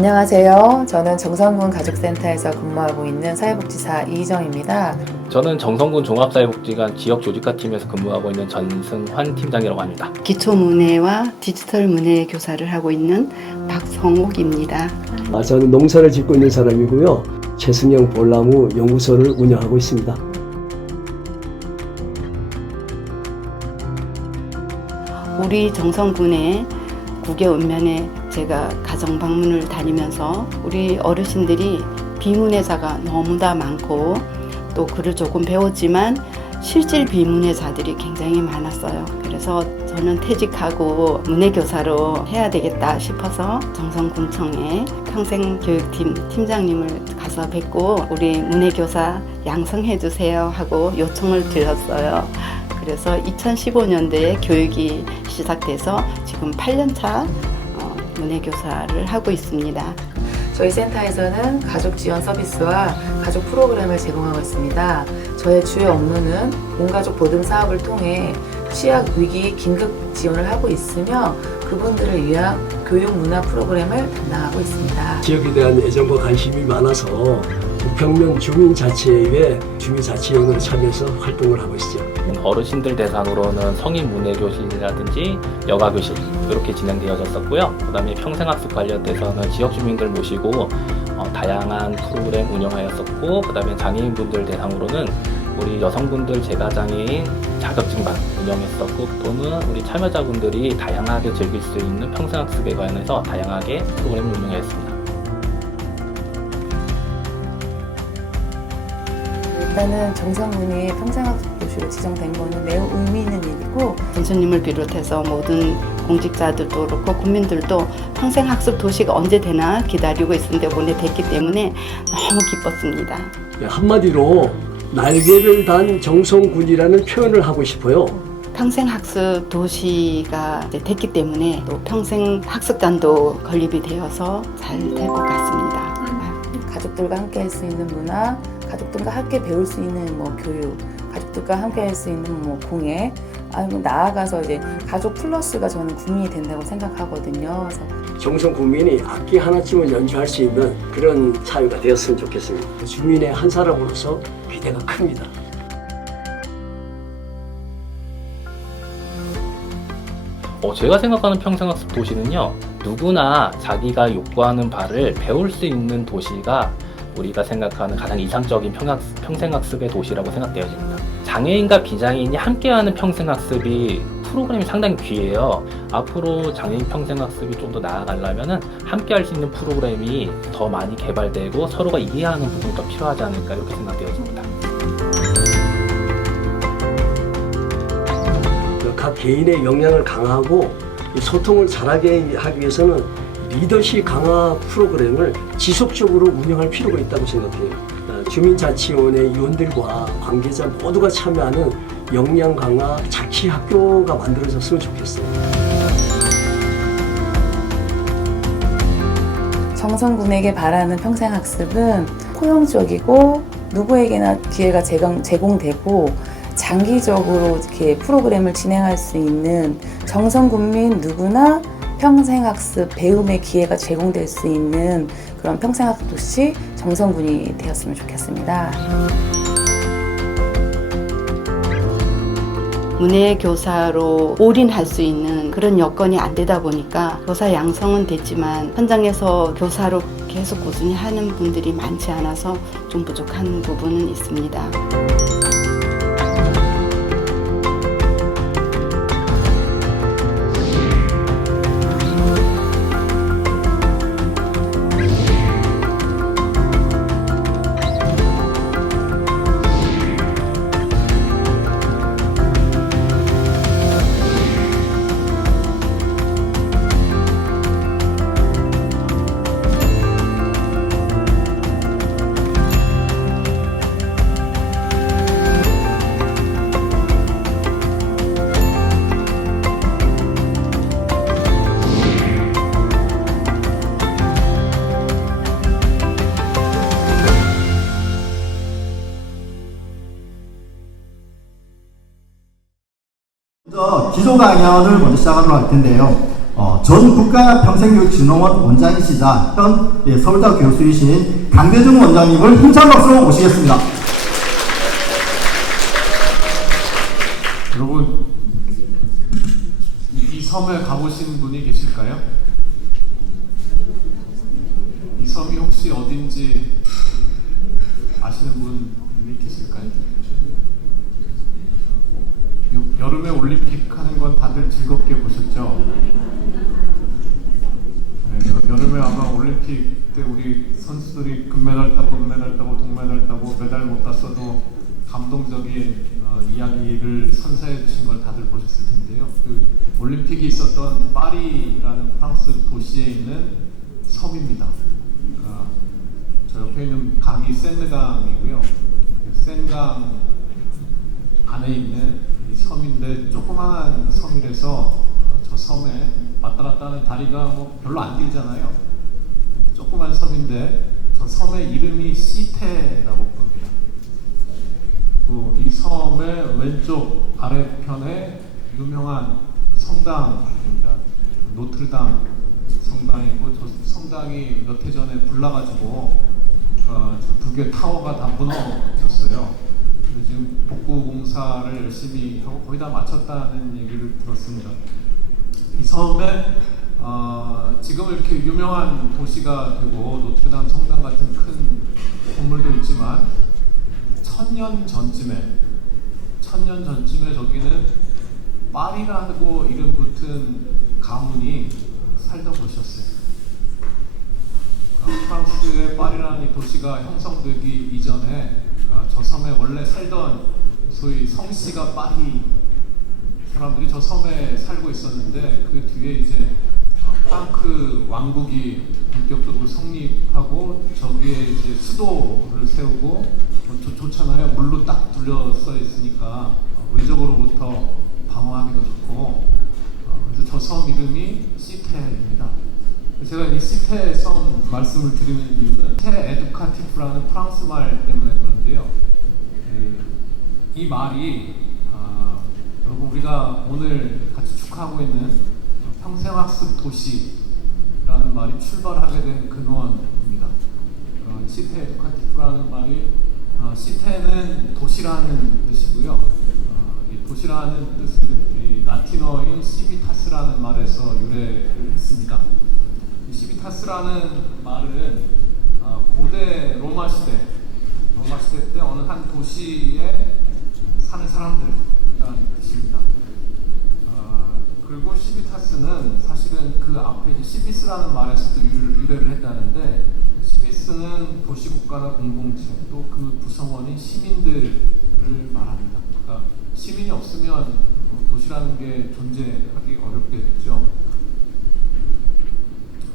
안녕하세요. 저는 정선군 가족센터에서 근무하고 있는 사회복지사 이희정입니다. 저는 정선군 종합사회복지관 지역조직과팀에서 근무하고 있는 전승환 팀장이라고 합니다. 기초문해와 디지털 문해 교사를 하고 있는 박성옥입니다. 저는 농사를 짓고 있는 사람이고요. 최승영 볼나무 연구소를 운영하고 있습니다. 우리 정선군의 국외 읍면에 제가 가정 방문을 다니면서 우리 어르신들이 비문해자가 너무나 많고 또 글을 조금 배웠지만 실질 비문해자들이 굉장히 많았어요. 그래서 저는 퇴직하고 문해교사로 해야 되겠다 싶어서 정선군청의 평생교육팀 팀장님을 가서 뵙고 우리 문해교사 양성해 주세요 하고 요청을 드렸어요. 그래서 2015년도에 교육이 시작돼서 지금 8년차 문해교사를 하고 있습니다. 저희 센터에서는 가족 지원 서비스와 가족 프로그램을 제공하고 있습니다. 저의 주요 업무는 온가족 보듬 사업을 통해 취약, 위기, 긴급 지원을 하고 있으며 그분들을 위한 교육 문화 프로그램을 담당하고 있습니다. 지역에 대한 애정과 관심이 많아서 북평면 주민자치회의 주민자치위원으로 참여해서 활동을 하고 있죠. 어르신들 대상으로는 성인문해교실이라든지 여가교실 이렇게 진행되어졌었고요. 그 다음에 평생학습 관련돼서는 지역주민들 모시고 다양한 프로그램 운영하였었고, 그 다음에 장애인분들 대상으로는 우리 여성분들 재가장애인 자격증반 운영했었고, 또는 우리 참여자분들이 다양하게 즐길 수 있는 평생학습에 관해서 다양하게 프로그램을 운영하였습니다. 일단은 정선군이 평생학습 도시로 지정된 거는 매우 의미 있는 일이고 선생님을 비롯해서 모든 공직자들도 그렇고 국민들도 평생학습 도시가 언제 되나 기다리고 있었는데 오늘 됐기 때문에 너무 기뻤습니다. 한마디로 날개를 단 정선군이라는 표현을 하고 싶어요. 평생학습 도시가 이제 됐기 때문에 또 평생학습단도 건립이 되어서 잘 될 것 같습니다. 가족들과 함께 할 수 있는 문화, 가족들과 함께 배울 수 있는 교육, 가족들과 함께 할 수 있는 공예, 아니면 나아가서 이제 가족 플러스가 저는 국민이 된다고 생각하거든요. 그래서 정선 국민이 악기 하나쯤은 연주할 수 있는 그런 사회가 되었으면 좋겠습니다. 주민의 한 사람으로서 기대가 큽니다. 제가 생각하는 평생학습 도시는요, 누구나 자기가 욕구하는 바를 배울 수 있는 도시가 우리가 생각하는 가장 이상적인 평생학습의 도시라고 생각되어집니다. 장애인과 비장애인이 함께하는 평생학습이 프로그램이 상당히 귀해요. 앞으로 장애인 평생학습이 좀 더 나아가려면 함께할 수 있는 프로그램이 더 많이 개발되고 서로가 이해하는 부분이 더 필요하지 않을까 이렇게 생각되어집니다. 각 개인의 역량을 강화하고 소통을 잘하게 하기 위해서는 리더십 강화 프로그램을 지속적으로 운영할 필요가 있다고 생각해요. 주민자치원의 위원들과 관계자 모두가 참여하는 역량 강화 자치학교가 만들어졌으면 좋겠어요. 정선군에게 바라는 평생학습은 포용적이고 누구에게나 기회가 제공되고 장기적으로 이렇게 프로그램을 진행할 수 있는 정선군민 누구나 평생학습 배움의 기회가 제공될 수 있는 그런 평생학습 도시 정선군이 되었으면 좋겠습니다. 문해교사로 올인할 수 있는 그런 여건이 안 되다 보니까 교사 양성은 됐지만 현장에서 교사로 계속 꾸준히 하는 분들이 많지 않아서 좀 부족한 부분은 있습니다. 먼저 기초 강연을 먼저 시작하도록 할 텐데요. 전 국가평생교육진흥원 원장이시자 현 서울대학 교수이신 강대중 원장님을 힘찬 박수로 모시겠습니다. 여러분, 이 섬에 가보신 분이 계실까요? 이 섬이 혹시 어딘지 아시는 분이 계실까요? 여름에 올림픽 하는 건 다들 즐겁게 보셨죠? 네, 여름에 아마 올림픽 때 우리 선수들이 금메달 따고 은메달 따고 동메달 따고 메달 못 땄어도 감동적인 이야기를 선사해 주신 걸 다들 보셨을 텐데요. 그 올림픽이 있었던 파리라는 프랑스 도시에 있는 섬입니다. 저 옆에 있는 강이 센강이고요. 센강 안에 있는 이 섬인데 조그마한 섬이라서 저 섬에 왔다 갔다 하는 다리가 뭐 별로 안 길잖아요. 조그만 섬인데 저 섬의 이름이 시테라고 부릅니다. 이 섬의 왼쪽 아래편에 유명한 성당입니다. 노트르담 성당이고 저 성당이 몇 해 전에 불나가지고 두 개 타워가 다 무너졌어요. 지금 복구 공사를 열심히 하고 거의 다 마쳤다는 얘기를 들었습니다. 이 섬에 지금 이렇게 유명한 도시가 되고 노트르담 성당 같은 큰 건물도 있지만 천년 전쯤에 저기는 파리라고 이름 붙은 가문이 살다 오셨어요. 프랑스의 파리라는 이 도시가 형성되기 이전에 저 섬에 원래 살던 소위 성씨가 파리 사람들이 저 섬에 살고 있었는데 그 뒤에 이제 프랑크 왕국이 본격적으로 성립하고 저기에 이제 수도를 세우고 좋잖아요. 물로 딱 둘러싸여 있으니까 외적으로부터 방어하기도 좋고 그래서 저 섬 이름이 시테입니다. 제가 이 시테 섬 말씀을 드리는 이유는 시테 에두카티프라는 프랑스 말 때문에 그런데요. 이 말이 여러분 우리가 오늘 같이 축하하고 있는 평생학습 도시라는 말이 출발하게 된 근원입니다. 시테 에두카티프라는 말이 시테는 도시라는 뜻이고요. 이 도시라는 뜻은 이 라틴어인 시비타스라는 말에서 유래를 했습니다. 이 시비타스라는 말은 고대 로마 시대 때 어느 한 도시에 사는 사람들이라는 뜻입니다. 그리고 시비타스는 사실은 그 앞에 이제 시비스라는 말에서도 유래를 했다는데 시비스는 도시국가나 공동체 또 그 구성원인 시민들을 말합니다. 그러니까 시민이 없으면 도시라는 게 존재하기 어렵겠죠.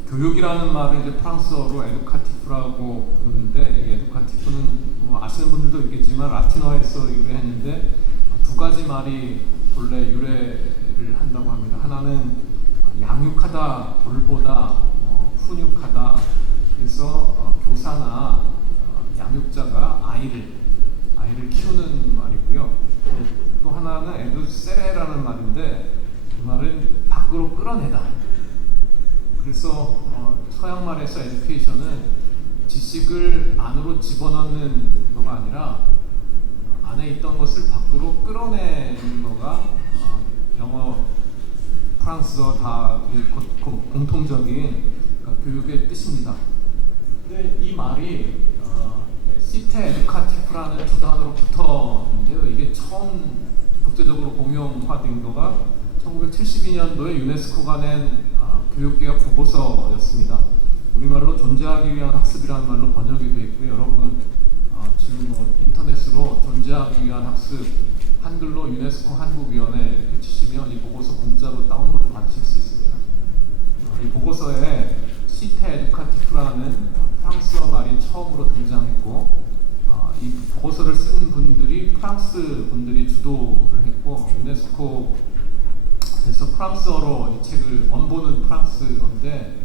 교육이라는 말을 이제 프랑스어로 에두카티프라고 부르는데 이 에두카티프는 아시는 분들도 있겠지만 라틴어에서 유래했는데 두 가지 말이 본래 유래를 한다고 합니다. 하나는 양육하다, 돌보다, 훈육하다. 그래서 교사나 양육자가 아이를 키우는 말이고요. 또 하나는 에두세레라는 말인데 그 말은 밖으로 끌어내다. 그래서 서양 말에서 에듀케이션은 지식을 안으로 집어넣는 거가 아니라 안에 있던 것을 밖으로 끌어내는 거가 영어, 프랑스어 다 공통적인 교육의 뜻입니다. 근데 이 말이 시테 에두카티프라는 두 단어로 붙었는데요. 이게 처음 국제적으로 공용화된 거가 1972년도에 유네스코가 낸 교육개혁 보고서였습니다. 우리말로 존재하기 위한 학습이라는 말로 번역이 되어 있고요. 여러분 지금 인터넷으로 존재하기 위한 학습 한글로 유네스코 한국위원회 이렇게 치시면 이 보고서 공짜로 다운로드 받으실 수 있습니다. 이 보고서에 시테 에두카티프라는 프랑스어 말이 처음으로 등장했고 이 보고서를 쓴 분들이 프랑스 분들이 주도를 했고 유네스코에서 프랑스어로 이 책을 원본은 프랑스어인데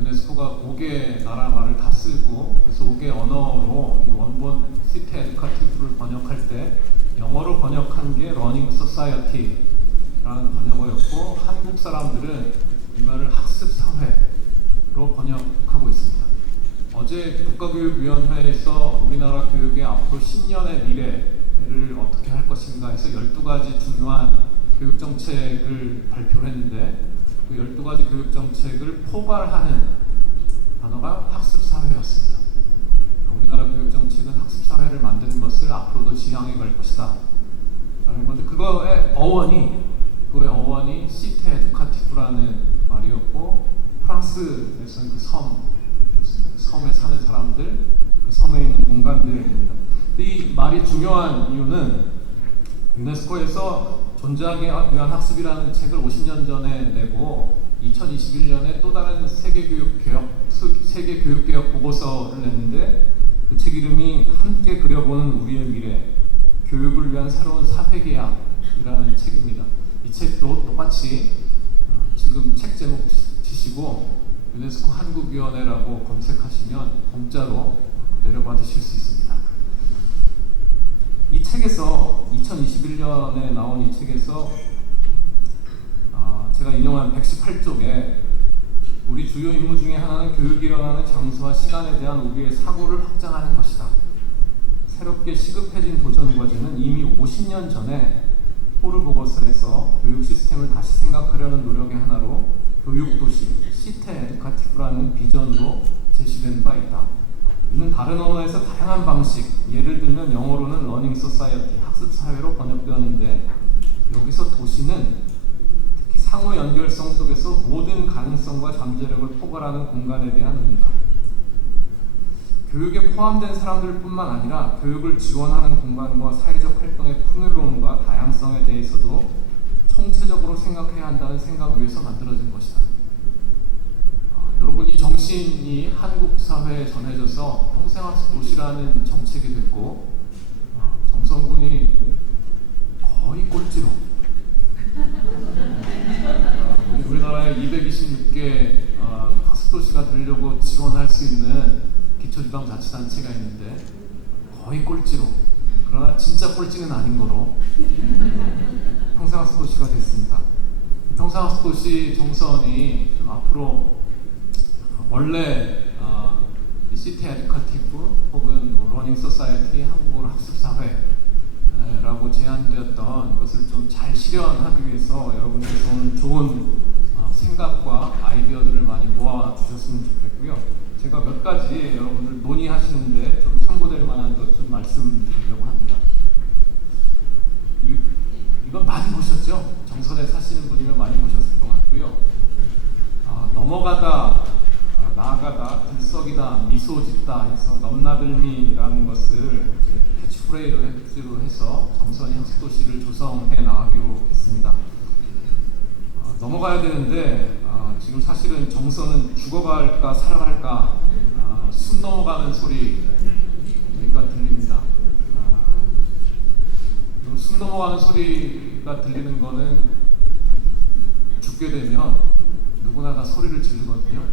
유네스코가 5개 나라 말을 다 쓰고 그래서 5개 언어로 이 원본 시테 에두카티프를 번역할 때 영어로 번역한 게 러닝 소사이어티라는 번역어였고 한국 사람들은 이 말을 학습 사회로 번역하고 있습니다. 어제 국가교육위원회에서 우리나라 교육의 앞으로 10년의 미래를 어떻게 할 것인가 해서 12가지 중요한 교육정책을 발표를 했는데 그 12가지 교육정책을 포괄하는 단어가 학습사회였습니다. 우리나라 교육정책은 학습사회를 만드는 것을 앞으로도 지향해 갈 것이다 라는 건데 그거의 어원이 시테 에듀카티브라는 말이었고 프랑스에서는 그 섬에 사는 사람들, 그 섬에 있는 공간들입니다. 이 말이 중요한 이유는 유네스코에서 존재하기 위한 학습이라는 책을 50년 전에 내고 2021년에 또 다른 세계 교육개혁 보고서를 냈는데 그 책 이름이 함께 그려보는 우리의 미래, 교육을 위한 새로운 사회계약이라는 책입니다. 이 책도 똑같이 지금 책 제목 치시고 유네스코 한국위원회라고 검색하시면 공짜로 내려받으실 수 있습니다. 이 책에서 2021년에 나온 이 책에서 제가 인용한 118쪽에 우리 주요 임무 중에 하나는 교육이 일어나는 장소와 시간에 대한 우리의 사고를 확장하는 것이다. 새롭게 시급해진 도전 과제는 이미 50년 전에 포르 보고서에서 교육 시스템을 다시 생각하려는 노력의 하나로 교육도시 시테 에듀카티브라는 비전으로 제시된 바 있다. 이는 다른 언어에서 다양한 방식, 예를 들면 영어로는 러닝 소사이어티, 학습 사회로 번역되었는데 여기서 도시는 특히 상호 연결성 속에서 모든 가능성과 잠재력을 포괄하는 공간에 대한 의미다. 교육에 포함된 사람들뿐만 아니라 교육을 지원하는 공간과 사회적 활동의 풍요로움과 다양성에 대해서도 총체적으로 생각해야 한다는 생각 위에서 만들어진 것이다. 여러분, 이 정신이 한국 사회에 전해져서 평생학습 도시라는 정책이 됐고 정성군이 거의 꼴찌로 우리나라에 226개 학습도시가 되려고 지원할 수 있는 기초지방자치단체가 있는데 거의 꼴찌로, 그러나 진짜 꼴찌는 아닌 거로 평생학습도시가 됐습니다. 평생학습도시 정선이 좀 앞으로 원래 시티 에듀카티브 혹은 러닝 소사이어티, 한국어로 학습사회라고 제안되었던 이것을 좀 잘 실현하기 위해서 여러분들 좋은 생각과 아이디어들을 많이 모아 주셨으면 좋겠고요. 제가 몇 가지 여러분들 논의하시는데 좀 참고될 만한 것 좀 말씀드리려고 합니다. 이건 많이 보셨죠? 정선에 사시는 분이면 많이 보셨을 것 같고요. 넘어가다, 나아가다, 들썩이다, 미소 짓다 해서 넘나들미라는 것을 캐치프레이즈로 해서 정선이 학습도시를 조성해 나가기로 했습니다. 넘어가야 되는데 지금 사실은 정선은 죽어갈까 살아갈까 숨 넘어가는 소리가 들립니다. 숨 넘어가는 소리가 들리는 거는 죽게 되면 누구나 다 소리를 지르거든요.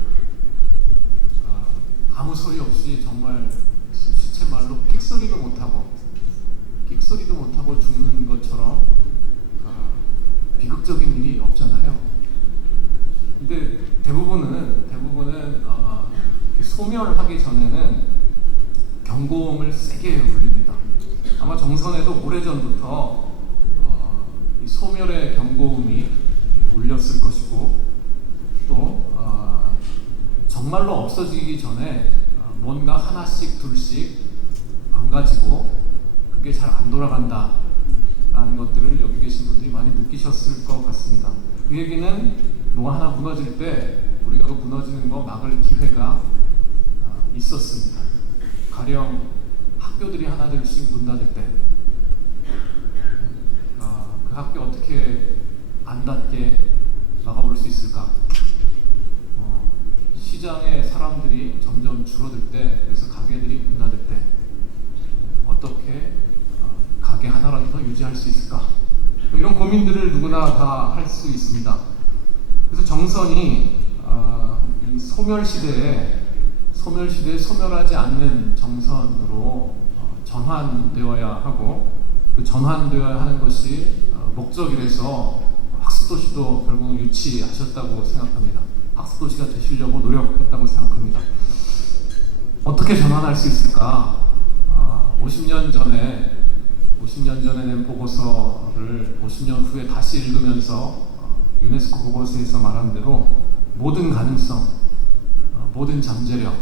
아무 소리 없이 정말 시체 말로 끽소리도 못하고 죽는 것처럼 비극적인 일이 없잖아요. 근데 대부분은 소멸하기 전에는 경고음을 세게 울립니다. 아마 정선에도 오래전부터 이 소멸의 경고음이 울렸을 것이고 또 정말로 없어지기 전에 뭔가 하나씩 둘씩 망가지고 그게 잘 안 돌아간다 라는 것들을 여기 계신 분들이 많이 느끼셨을 것 같습니다. 그 얘기는 뭐 하나 무너질 때 우리가 그 무너지는 거 막을 기회가 있었습니다. 가령 학교들이 하나둘씩 문 닫을 때 그 학교 어떻게 안 닫게 막아볼 수 있을까? 시장에 사람들이 점점 줄어들 때, 그래서 가게들이 문 닫을 때 어떻게 가게 하나라도 더 유지할 수 있을까? 이런 고민들을 누구나 다 할 수 있습니다. 그래서 정선이 이 소멸시대에 소멸하지 않는 정선으로 전환되어야 하고 그 전환되어야 하는 것이 목적이라서 학습 학습도시도 결국 유치하셨다고 생각합니다. 학습도시가 되시려고 노력했다고 생각합니다. 어떻게 전환할 수 있을까? 50년 전에 낸 보고서를 50년 후에 다시 읽으면서 유네스코 보고서에서 말한 대로 모든 가능성, 모든 잠재력을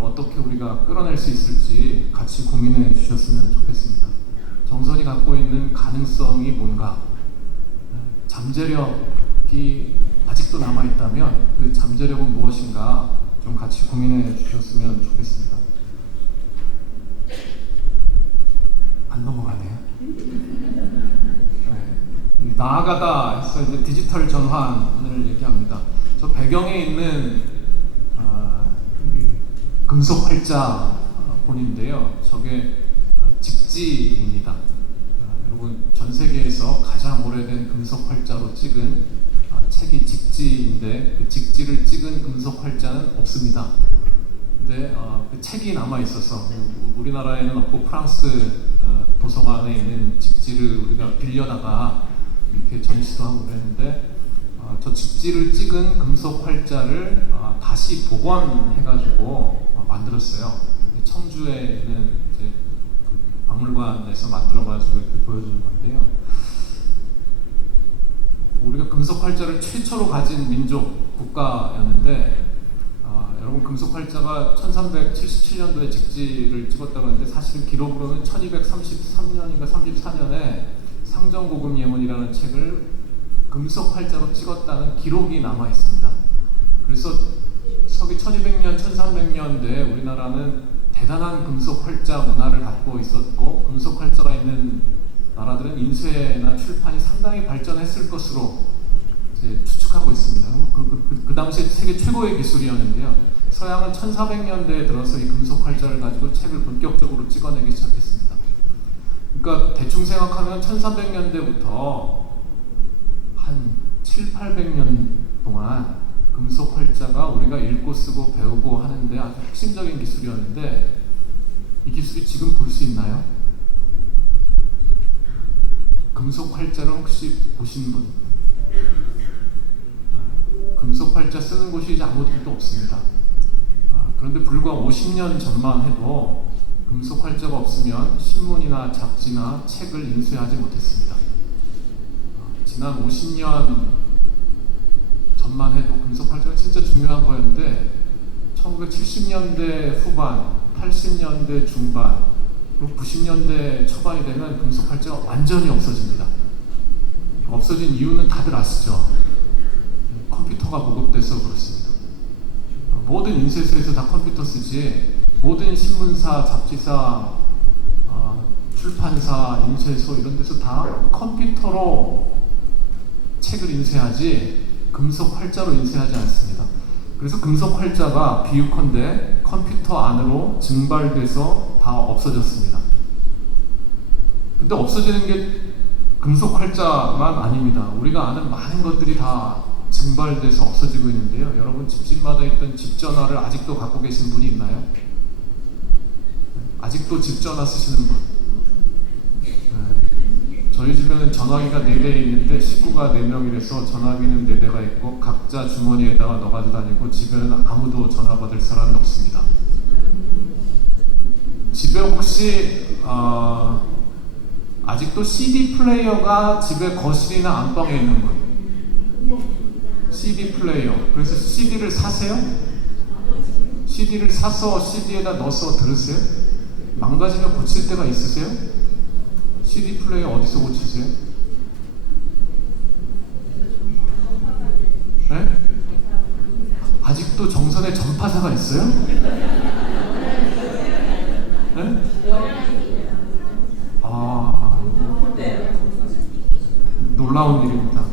어떻게 우리가 끌어낼 수 있을지 같이 고민해 주셨으면 좋겠습니다. 정선이 갖고 있는 가능성이 뭔가, 잠재력이 아직도 남아있다면 그 잠재력은 무엇인가 좀 같이 고민해 주셨으면 좋겠습니다. 안 넘어가네요. 네. 나아가다 해서 이제 디지털 전환을 얘기합니다. 저 배경에 있는 금속 활자 본인데요. 저게 직지입니다. 여러분 전 세계에서 가장 오래된 금속 활자로 찍은 책이 직지인데 그 직지를 찍은 금속 활자는 없습니다. 근데 그 책이 남아 있어서 우리나라에는 없고 프랑스 도서관에 있는 직지를 우리가 빌려다가 이렇게 전시도 하고 그랬는데 저 직지를 찍은 금속 활자를 다시 복원해가지고 만들었어요. 청주에 있는 이제 그 박물관에서 만들어가지고 이렇게 보여주는 건데요. 우리가 금속 활자를 최초로 가진 민족 국가였는데 여러분 금속 활자가 1377년도에 직지를 찍었다고 하는데 사실 기록으로는 1233년인가 34년에 상정고금 예문이라는 책을 금속 활자로 찍었다는 기록이 남아 있습니다. 그래서 서기 1200년, 1300년대에 우리나라는 대단한 금속 활자 문화를 갖고 있었고 금속 활자가 있는 나라들은 인쇄나 출판이 상당히 발전했을 것으로 이제 추측하고 있습니다. 그 당시에 세계 최고의 기술이었는데요. 서양은 1400년대에 들어서 이 금속 활자를 가지고 책을 본격적으로 찍어내기 시작했습니다. 그러니까 대충 생각하면 1300년대부터 한 7, 800년 동안 금속 활자가 우리가 읽고 쓰고 배우고 하는데 아주 핵심적인 기술이었는데 이 기술이 지금 볼 수 있나요? 금속 활자를 혹시 보신 분? 금속 활자 쓰는 곳이 이제 아무것도 없습니다. 그런데 불과 50년 전만 해도 금속 활자가 없으면 신문이나 잡지나 책을 인쇄하지 못했습니다. 지난 50년 전만 해도 금속 활자가 진짜 중요한 거였는데 1970년대 후반, 80년대 중반, 그리고 90년대 초반이 되면 금속 활자가 완전히 없어집니다. 없어진 이유는 다들 아시죠? 컴퓨터가 보급돼서 그렇습니다. 모든 인쇄소에서 다 컴퓨터 쓰지 모든 신문사, 잡지사, 출판사, 인쇄소 이런 데서 다 컴퓨터로 책을 인쇄하지 금속 활자로 인쇄하지 않습니다. 그래서 금속 활자가 비유컨대 컴퓨터 안으로 증발돼서 다 없어졌습니다. 근데 없어지는 게 금속 활자만 아닙니다. 우리가 아는 많은 것들이 다 증발돼서 없어지고 있는데요. 여러분 집집마다 있던 집전화를 아직도 갖고 계신 분이 있나요? 아직도 집전화 쓰시는 분? 네. 저희 집에는 전화기가 4대 있는데 식구가 4명이라서 전화기는 4대가 있고 각자 주머니에다가 넣어가지고 다니고 집에는 아무도 전화 받을 사람이 없습니다. 집에 혹시 아직도 CD 플레이어가 집에 거실이나 안방에 있는 분? CD 플레이어. 그래서 CD를 사세요? CD를 사서 CD에다 넣어서 들으세요? 망가지면 고칠 때가 있으세요? CD 플레이어 어디서 고치세요? 네? 아직도 정선에 전파사가 있어요? 네? 놀라운 일입니다.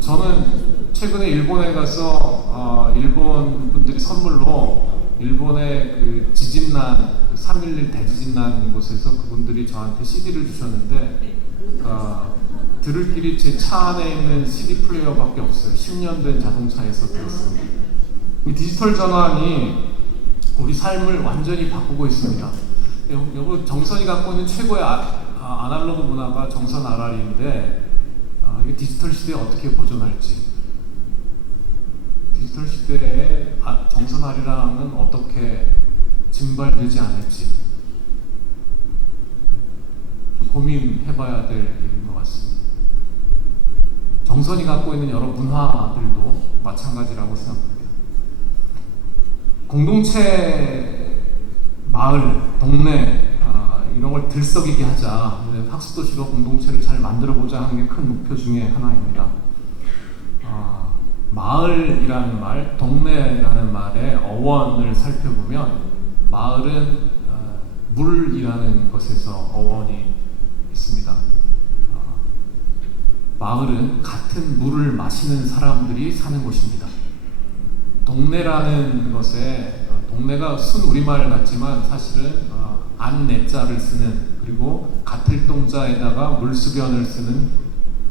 저는 최근에 일본에 가서 일본 분들이 선물로 일본의 그 지진난 3.11 대지진 난 곳에서 그분들이 저한테 CD를 주셨는데 들을 길이 제 차 안에 있는 CD 플레이어밖에 없어요. 10년 된 자동차에서 들었습니다. 이 디지털 전환이 우리 삶을 완전히 바꾸고 있습니다. 여러분 정선이 갖고 있는 최고의 아날로그 문화가 정선 RR인데 이게 우리 디지털 시대에 어떻게 보존할지, 디지털 시대에 정선 아리랑은 어떻게 증발되지 않을지 좀 고민해봐야 될 일인 것 같습니다. 정선이 갖고 있는 여러 문화들도 마찬가지라고 생각합니다. 공동체, 마을, 동네 이런 걸 들썩이게 하자, 학습도시로 공동체를 잘 만들어보자 하는 게 큰 목표 중에 하나입니다. 마을이라는 말, 동네라는 말의 어원을 살펴보면 마을은 물이라는 것에서 어원이 있습니다. 마을은 같은 물을 마시는 사람들이 사는 곳입니다. 동네라는 것에 동네가 순 우리말 같지만 사실은 안내자를 쓰는, 그리고 같을 동자에다가 물수변을 쓰는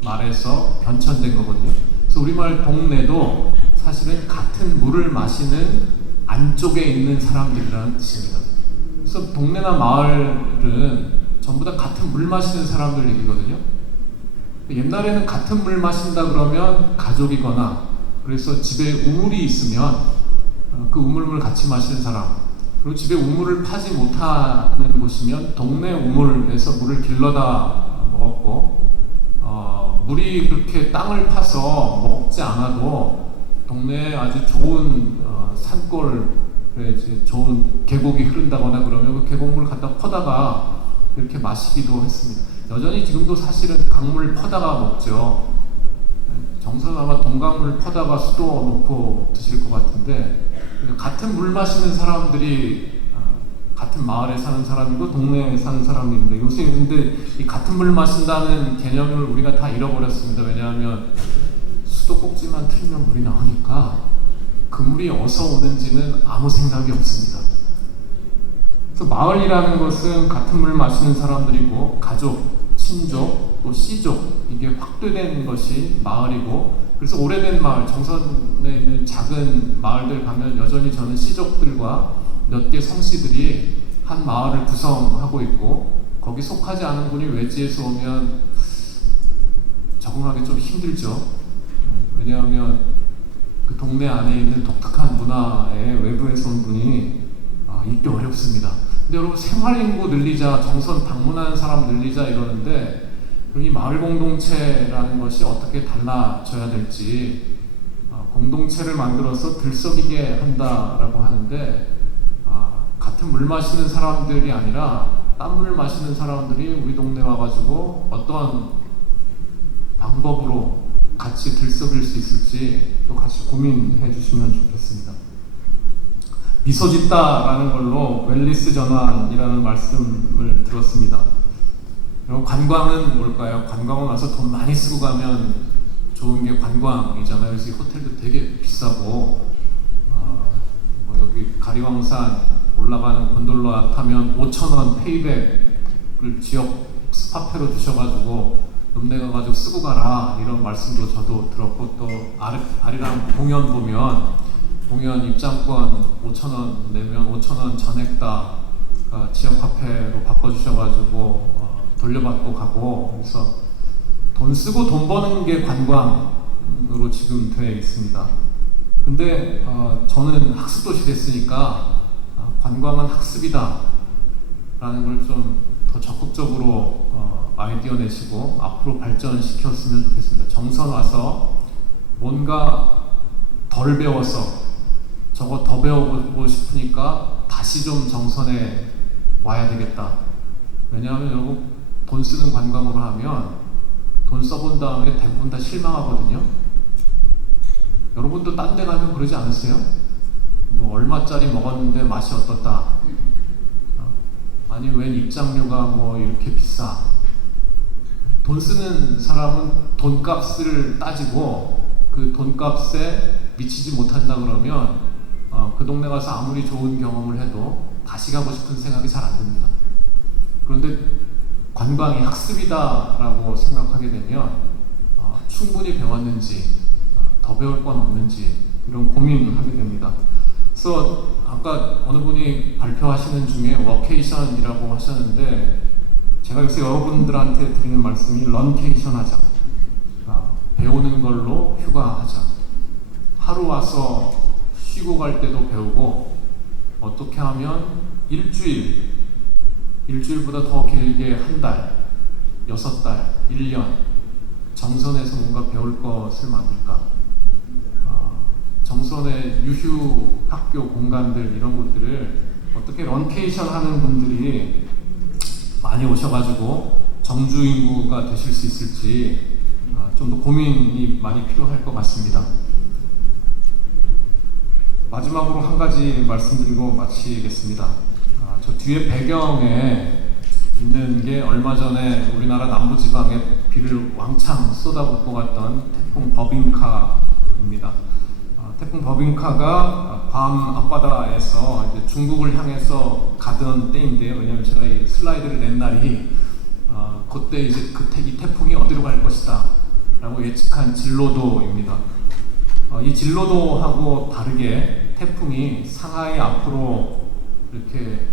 말에서 변천된 거거든요. 그래서 우리말 동네도 사실은 같은 물을 마시는 안쪽에 있는 사람들이라는 뜻입니다. 그래서 동네나 마을은 전부 다 같은 물 마시는 사람들 얘기거든요. 옛날에는 같은 물 마신다 그러면 가족이거나, 그래서 집에 우물이 있으면 그 우물을 같이 마시는 사람, 그리고 집에 우물을 파지 못하는 곳이면 동네 우물에서 물을 길러다 먹었고, 물이 그렇게 땅을 파서 먹지 않아도 동네에 아주 좋은 산골에 이제 좋은 계곡이 흐른다거나 그러면 그 계곡물을 갖다 퍼다가 이렇게 마시기도 했습니다. 여전히 지금도 사실은 강물 퍼다가 먹죠. 정선 아마 동강물 퍼다가 수도 놓고 드실 것 같은데, 같은 물 마시는 사람들이 같은 마을에 사는 사람이고 동네에 사는 사람인데, 요새 근데 이 같은 물 마신다는 개념을 우리가 다 잃어버렸습니다. 왜냐하면 수도꼭지만 틀면 물이 나오니까 그 물이 어디서 오는지는 아무 생각이 없습니다. 그래서 마을이라는 것은 같은 물 마시는 사람들이고, 가족, 친족, 또 씨족, 이게 확대된 것이 마을이고, 그래서 오래된 마을, 정선에 있는 작은 마을들 가면 여전히 저는 씨족들과 몇 개 성씨들이 한 마을을 구성하고 있고, 거기 속하지 않은 분이 외지에서 오면 적응하기 좀 힘들죠. 왜냐하면 그 동네 안에 있는 독특한 문화에 외부에서 온 분이 있기 어렵습니다. 근데 여러분, 생활인구 늘리자, 정선 방문하는 사람 늘리자 이러는데, 이 마을 공동체라는 것이 어떻게 달라져야 될지, 공동체를 만들어서 들썩이게 한다라고 하는데, 같은 물 마시는 사람들이 아니라 딴 물 마시는 사람들이 우리 동네 와가지고 어떤 방법으로 같이 들썩일 수 있을지 또 같이 고민해 주시면 좋겠습니다. 미소 짓다라는 걸로 웰리스 전환이라는 말씀을 들었습니다. 여러분, 관광은 뭘까요? 관광은 와서 돈 많이 쓰고 가면 좋은 게 관광이잖아요. 그래서 이 호텔도 되게 비싸고, 뭐 여기 가리왕산 올라가는 곤돌라 타면 5,000원 페이백을 지역 스파페로 주셔가지고 읍내 가가지고 쓰고 가라, 이런 말씀도 저도 들었고, 또 아리랑 공연 보면 공연 입장권 5,000원 내면 5,000원 전액 다 지역 화폐로 바꿔주셔가지고 돌려받고 가고, 그래서 돈 쓰고 돈 버는 게 관광으로 지금 되어 있습니다. 근데 저는 학습도시 됐으니까 관광은 학습이다 라는 걸 좀 더 적극적으로 아이디어 내시고 앞으로 발전시켰으면 좋겠습니다. 정선 와서 뭔가 덜 배워서 저거 더 배워보고 싶으니까 다시 좀 정선에 와야 되겠다. 왜냐하면 여러분, 돈 쓰는 관광으로 하면 돈 써본 다음에 대부분 다 실망하거든요. 여러분도 딴 데 가면 그러지 않으세요? 뭐 얼마짜리 먹었는데 맛이 어떻다, 아니 웬 입장료가 뭐 이렇게 비싸. 돈 쓰는 사람은 돈값을 따지고 그 돈값에 미치지 못한다 그러면 그 동네 가서 아무리 좋은 경험을 해도 다시 가고 싶은 생각이 잘 안 듭니다. 그런데 관광이 학습이다라고 생각하게 되면 충분히 배웠는지, 더 배울 건 없는지, 이런 고민을 하게 됩니다. 그래서 아까 어느 분이 발표하시는 중에 워케이션이라고 하셨는데, 제가 요새 여러분들한테 드리는 말씀이 런케이션 하자. 와서 쉬고 갈 때도 배우고, 어떻게 하면 일주일보다 더 길게 한 달, 6달, 1년 정선에서 뭔가 배울 것을 만들까? 정선의 유휴 학교 공간들 이런 곳들을 어떻게 런케이션 하는 분들이 많이 오셔가지고 정주 인구가 되실 수 있을지 좀 더 고민이 많이 필요할 것 같습니다. 마지막으로 한 가지 말씀드리고 마치겠습니다. 저 뒤에 배경에 있는 게 얼마 전에 우리나라 남부지방에 비를 왕창 쏟아붓고 갔던 태풍 버빙카입니다. 태풍 버빙카가 괌 앞바다에서 이제 중국을 향해서 가던 때인데요. 왜냐하면 제가 이 슬라이드를 낸 날이 그때 이제 이 태풍이 어디로 갈 것이다 라고 예측한 진로도입니다. 이 진로도하고 다르게 태풍이 상하이 앞으로 이렇게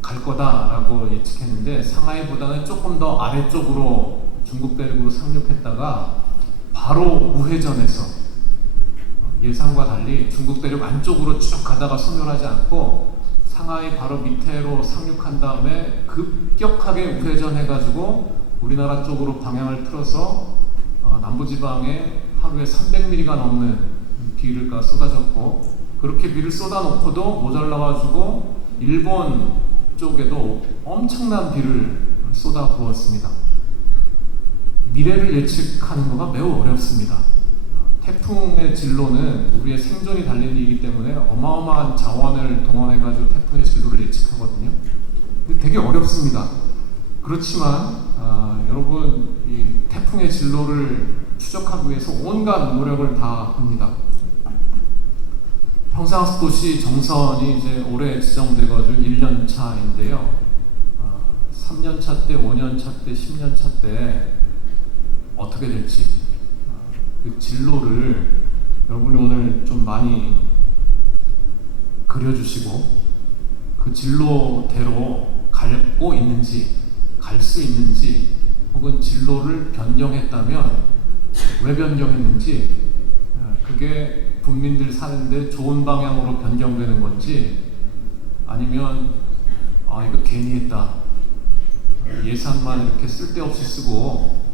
갈 거다라고 예측했는데, 상하이보다는 조금 더 아래쪽으로 중국 대륙으로 상륙했다가 바로 우회전해서 예상과 달리 중국 대륙 안쪽으로 쭉 가다가 소멸하지 않고 상하이 바로 밑으로 상륙한 다음에 급격하게 우회전해가지고 우리나라 쪽으로 방향을 틀어서 남부지방에 하루에 300mm가 넘는 비를 쏟아졌고, 그렇게 비를 쏟아놓고도 모자라가지고 일본 쪽에도 엄청난 비를 쏟아 부었습니다. 미래를 예측하는 것가 매우 어렵습니다. 태풍의 진로는 우리의 생존이 달린 일이기 때문에 어마어마한 자원을 동원해가지고 태풍의 진로를 예측하거든요. 근데 되게 어렵습니다. 그렇지만 여러분, 이 태풍의 진로를 추적하기 위해서 온갖 노력을 다 합니다. 평생학습도시 정선이 이제 올해 지정돼가지고 1년 차인데요. 3년 차 때, 5년 차 때, 10년 차 때 어떻게 될지 그 진로를 여러분이 오늘 좀 많이 그려주시고, 그 진로대로 갈고 있는지, 갈 수 있는지, 혹은 진로를 변경했다면 왜 변경했는지, 그게 국민들 사는데 좋은 방향으로 변경되는 건지, 아니면 이거 괜히 했다, 예산만 이렇게 쓸데없이 쓰고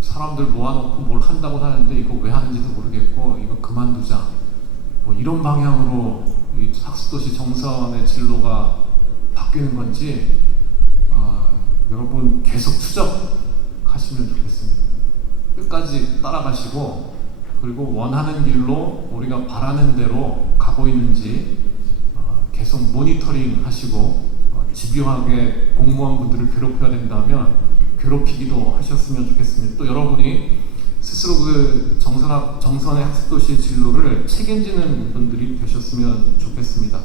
사람들 모아놓고 뭘 한다고 하는데 이거 왜 하는지도 모르겠고 이거 그만두자, 뭐 이런 방향으로 이 학습도시 정선의 진로가 바뀌는 건지 여러분 계속 추적하시면 좋겠습니다. 끝까지 따라가시고, 그리고 원하는 길로 우리가 바라는 대로 가고 있는지 계속 모니터링 하시고, 집요하게 공무원분들을 괴롭혀야 된다면 괴롭히기도 하셨으면 좋겠습니다. 또 여러분이 스스로 그 정선의 학습도시 진로를 책임지는 분들이 되셨으면 좋겠습니다.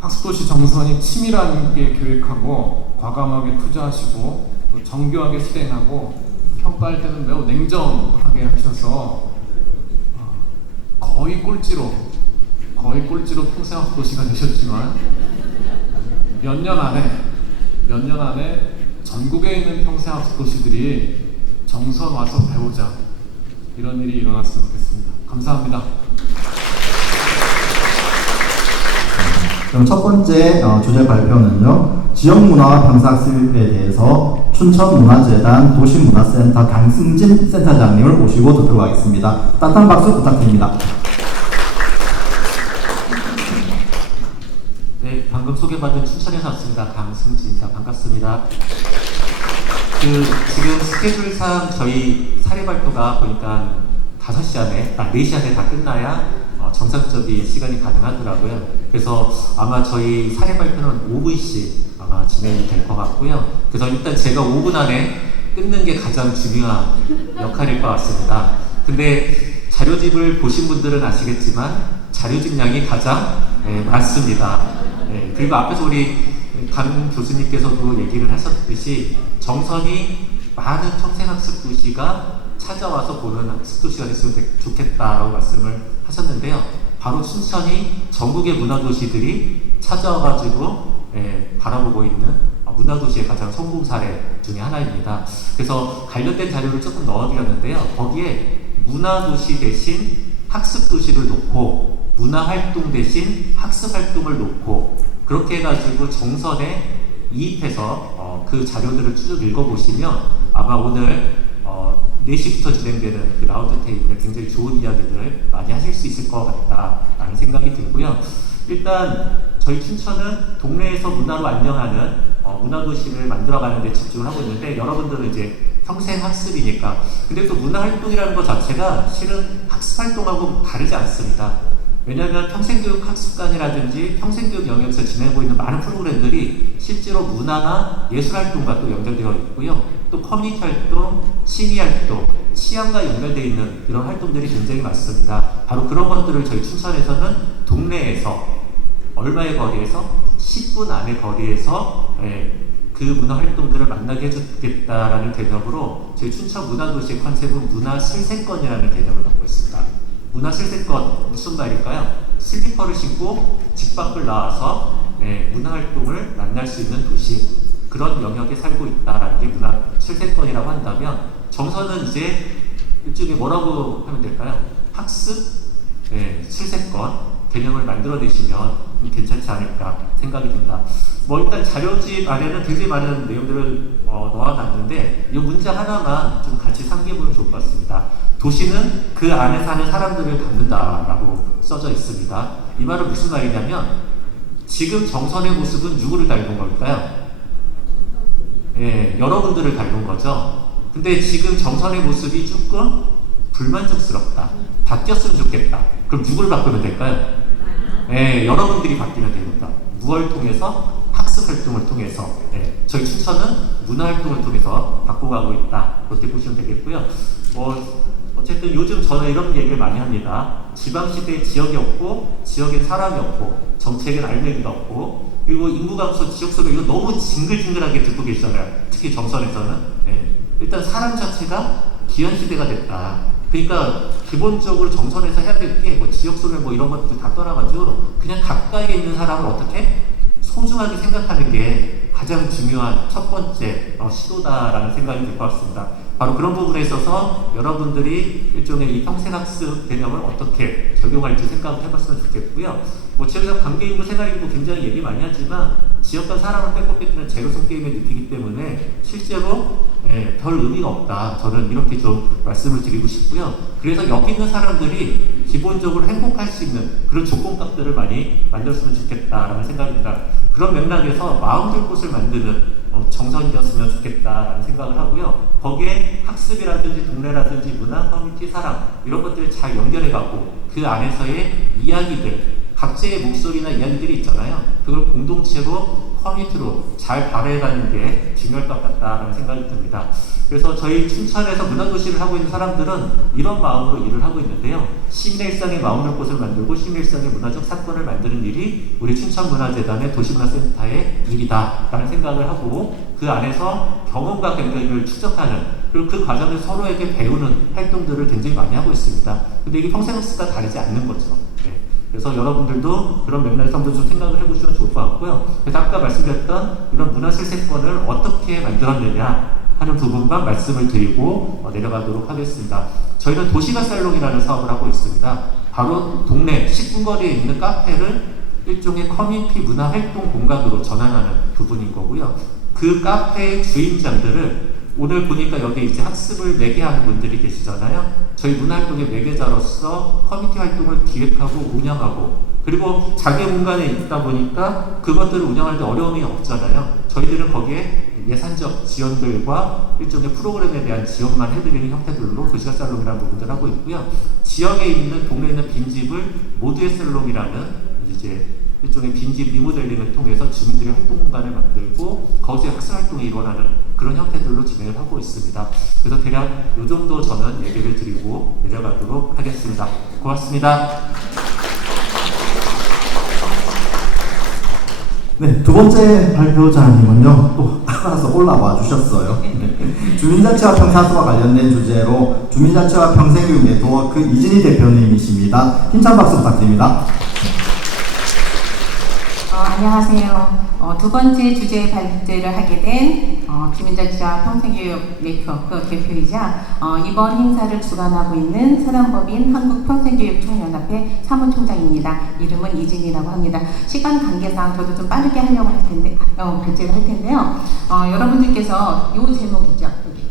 학습도시 정선이 치밀하게 계획하고 과감하게 투자하시고 또 정교하게 실행하고 평가할 때는 매우 냉정하게 하셔서 거의 꼴찌로 평생학습도시가 되셨지만 몇 년 안에 전국에 있는 평생학습도시들이 정선 와서 배우자, 이런 일이 일어났으면 좋겠습니다. 감사합니다. 그럼 첫 번째 주제 발표는요, 지역문화와 평생학습에 대해서 춘천문화재단 도시문화센터 강승진 센터장님을 모시고 듣도록 하겠습니다. 따뜻한 박수 부탁드립니다. 네, 방금 소개받은 춘천에서 왔습니다. 강승진입니다. 반갑습니다. 지금 스케줄상 저희 사례 발표가 보니까 5시 안에, 4시 안에 다 끝나야 정상적인 시간이 가능하더라고요. 그래서 아마 저희 사례 발표는 5분씩 아마 진행이 될 것 같고요. 그래서 일단 제가 5분 안에 끊는 게 가장 중요한 역할일 것 같습니다. 근데 자료집을 보신 분들은 아시겠지만 자료집 양이 가장 많습니다. 그리고 앞에서 우리 강 교수님께서도 얘기를 하셨듯이 정선이 많은 평생학습 도시가 찾아와서 보는 학습 도시가 됐으면 좋겠다라고 말씀을 하셨는데요. 바로 춘천이 전국의 문화도시들이 찾아와가지고 바라보고 있는 문화도시의 가장 성공 사례 중에 하나입니다. 그래서 관련된 자료를 조금 넣어드렸는데요. 거기에 문화도시 대신 학습도시를 놓고 문화활동 대신 학습활동을 놓고 그렇게 해가지고 정선에 이입해서 그 자료들을 쭉 읽어보시면 아마 오늘 4시부터 진행되는 그 라운드 테이블에 굉장히 좋은 이야기들 많이 하실 수 있을 것 같다라는 생각이 들고요. 일단 저희 춘천은 동네에서 문화로 안녕하는 문화도시를 만들어가는 데 집중을 하고 있는데 여러분들은 이제 평생 학습이니까 근데 또 문화활동이라는 것 자체가 실은 학습활동하고 다르지 않습니다. 왜냐하면 평생교육 학습관이라든지 평생교육 영역에서 진행하고 있는 많은 프로그램들이 실제로 문화나 예술활동과 또 연결되어 있고요. 또 커뮤니티 활동, 취미활동, 취향과 연결되어 있는 이런 활동들이 굉장히 많습니다. 바로 그런 것들을 저희 춘천에서는 동네에서 얼마의 거리에서 10분 안의 거리에서 그 문화활동들을 만나게 해주겠다라는 개념으로 저희 춘천 문화도시의 컨셉은 문화실생권이라는 개념을 갖고 있습니다. 문화실생권 무슨 말일까요? 슬리퍼를 신고 집 밖을 나와서 문화활동을 만날 수 있는 도시 그런 영역에 살고 있다라는 게 문화실생권이라고 한다면 정서는 이제 일종의 뭐라고 하면 될까요? 학습, 실생권 개념을 만들어내시면 괜찮지 않을까 생각이 듭니다. 뭐 일단 자료집 안에는 굉장히 많은 내용들을 넣어놨는데 이 문장 하나만 좀 같이 상기해보면 좋을 것 같습니다. 도시는 그 안에 사는 사람들을 갖는다라고 써져 있습니다. 이 말은 무슨 말이냐면 지금 정선의 모습은 누구를 닮은 걸까요? 여러분들을 닮은 거죠. 근데 지금 정선의 모습이 조금 불만족스럽다. 바뀌었으면 좋겠다. 그럼 누구를 바꾸면 될까요? 여러분들이 바뀌면 됩니다. 무엇을 통해서? 학습활동을 통해서. 저희 춘천은 문화활동을 통해서 바꿔가고 있다. 그렇게 보시면 되겠고요. 어쨌든 요즘 저는 이런 얘기를 많이 합니다. 지방시대에 지역이 없고 지역엔 사람이 없고 정책엔 알맹이가 없고 그리고 인구 감소 지역소멸 이거 너무 징글징글하게 듣고 계시잖아요. 특히 정선에서는. 일단 사람 자체가 기현시대가 됐다. 그러니까 기본적으로 정선에서 해야 될 게 뭐 지역소멸 뭐 이런 것들 다 떠나가지고 그냥 가까이에 있는 사람을 어떻게 소중하게 생각하는 게 가장 중요한 첫 번째 시도다라는 생각이 들 것 같습니다. 바로 그런 부분에 있어서 여러분들이 일종의 이 평생학습 개념을 어떻게 적용할지 생각을 해봤으면 좋겠고요. 뭐 지역에서 관계인구, 생활인구 굉장히 얘기 많이 하지만 지역과 사람을 뺏고 뺏기는 제로섬 게임에 눕히기 때문에 실제로 별 의미가 없다. 저는 이렇게 좀 말씀을 드리고 싶고요. 그래서 여기 있는 사람들이 기본적으로 행복할 수 있는 그런 조건값들을 많이 만들었으면 좋겠다라는 생각입니다. 그런 맥락에서 마음 들 곳을 만드는 정선이었으면 좋겠다라는 생각을 하고요. 거기에 학습이라든지 동네라든지 문화, 커뮤니티, 사람 이런 것들을 잘 연결해가고 그 안에서의 이야기들 각자의 목소리나 이야기들이 있잖아요. 그걸 공동체로 커뮤니티로 잘 발휘해가는 게 중요할 것 같다라는 생각이 듭니다. 그래서 저희 춘천에서 문화도시를 하고 있는 사람들은 이런 마음으로 일을 하고 있는데요. 시민의 일상에 마음을 곳을 만들고 시민의 일상의 문화적 사건을 만드는 일이 우리 춘천문화재단의 도시문화센터의 일이다라는 생각을 하고 그 안에서 경험과 경력을 축적하는 그리고 그 과정에서 서로에게 배우는 활동들을 굉장히 많이 하고 있습니다. 근데 이게 평생학습과 다르지 않는 거죠. 그래서 여러분들도 그런 맥락에서 좀 생각을 해보시면 좋을 것 같고요. 그래서 아까 말씀드렸던 이런 문화실생권을 어떻게 만들었느냐 하는 부분만 말씀을 드리고 내려가도록 하겠습니다. 저희는 도시가 살롱이라는 사업을 하고 있습니다. 바로 동네 10분 거리에 있는 카페를 일종의 커뮤니티 문화활동 공간으로 전환하는 부분인 거고요. 그 카페의 주인장들을 오늘 보니까 여기 이제 학습을 매개하는 분들이 계시잖아요. 저희 문화활동의 매개자로서 커뮤니티 활동을 기획하고 운영하고 그리고 자기 공간에 있다 보니까 그것들을 운영하는데 어려움이 없잖아요. 저희들은 거기에 예산적 지원들과 일종의 프로그램에 대한 지원만 해드리는 형태들로 도시가 살롱이라는 부분들을 하고 있고요. 지역에 있는 동네에 있는 빈집을 모두의 살롱이라는 이제 일종의 빈집 리모델링을 통해서 주민들의 활동 공간을 만들고 거기서 학습 활동이 일어나는 그런 형태들로 진행을 하고 있습니다. 그래서 대략 이 정도 저는 얘기를 드리고 내려가도록 하겠습니다. 고맙습니다. 네, 두 번째 발표자님은요, 또 따라서 올라와 주셨어요. 주민자치와 평생학습과 관련된 주제로 주민자치와 평생교육 네트워크 이진희 대표님이십니다. 힘찬 박수 부탁드립니다. 안녕하세요. 두 번째 주제 발제를 하게 된 주민자치와 평생교육 네트워크 대표이자 이번 행사를 주관하고 있는 사단법인 한국평생교육총연합회 사무총장입니다. 이름은 이진이라고 합니다. 시간 관계상 저도 좀 빠르게 하려고 할 텐데 발제를 할 텐데요. 여러분들께서 이 제목이죠. 여기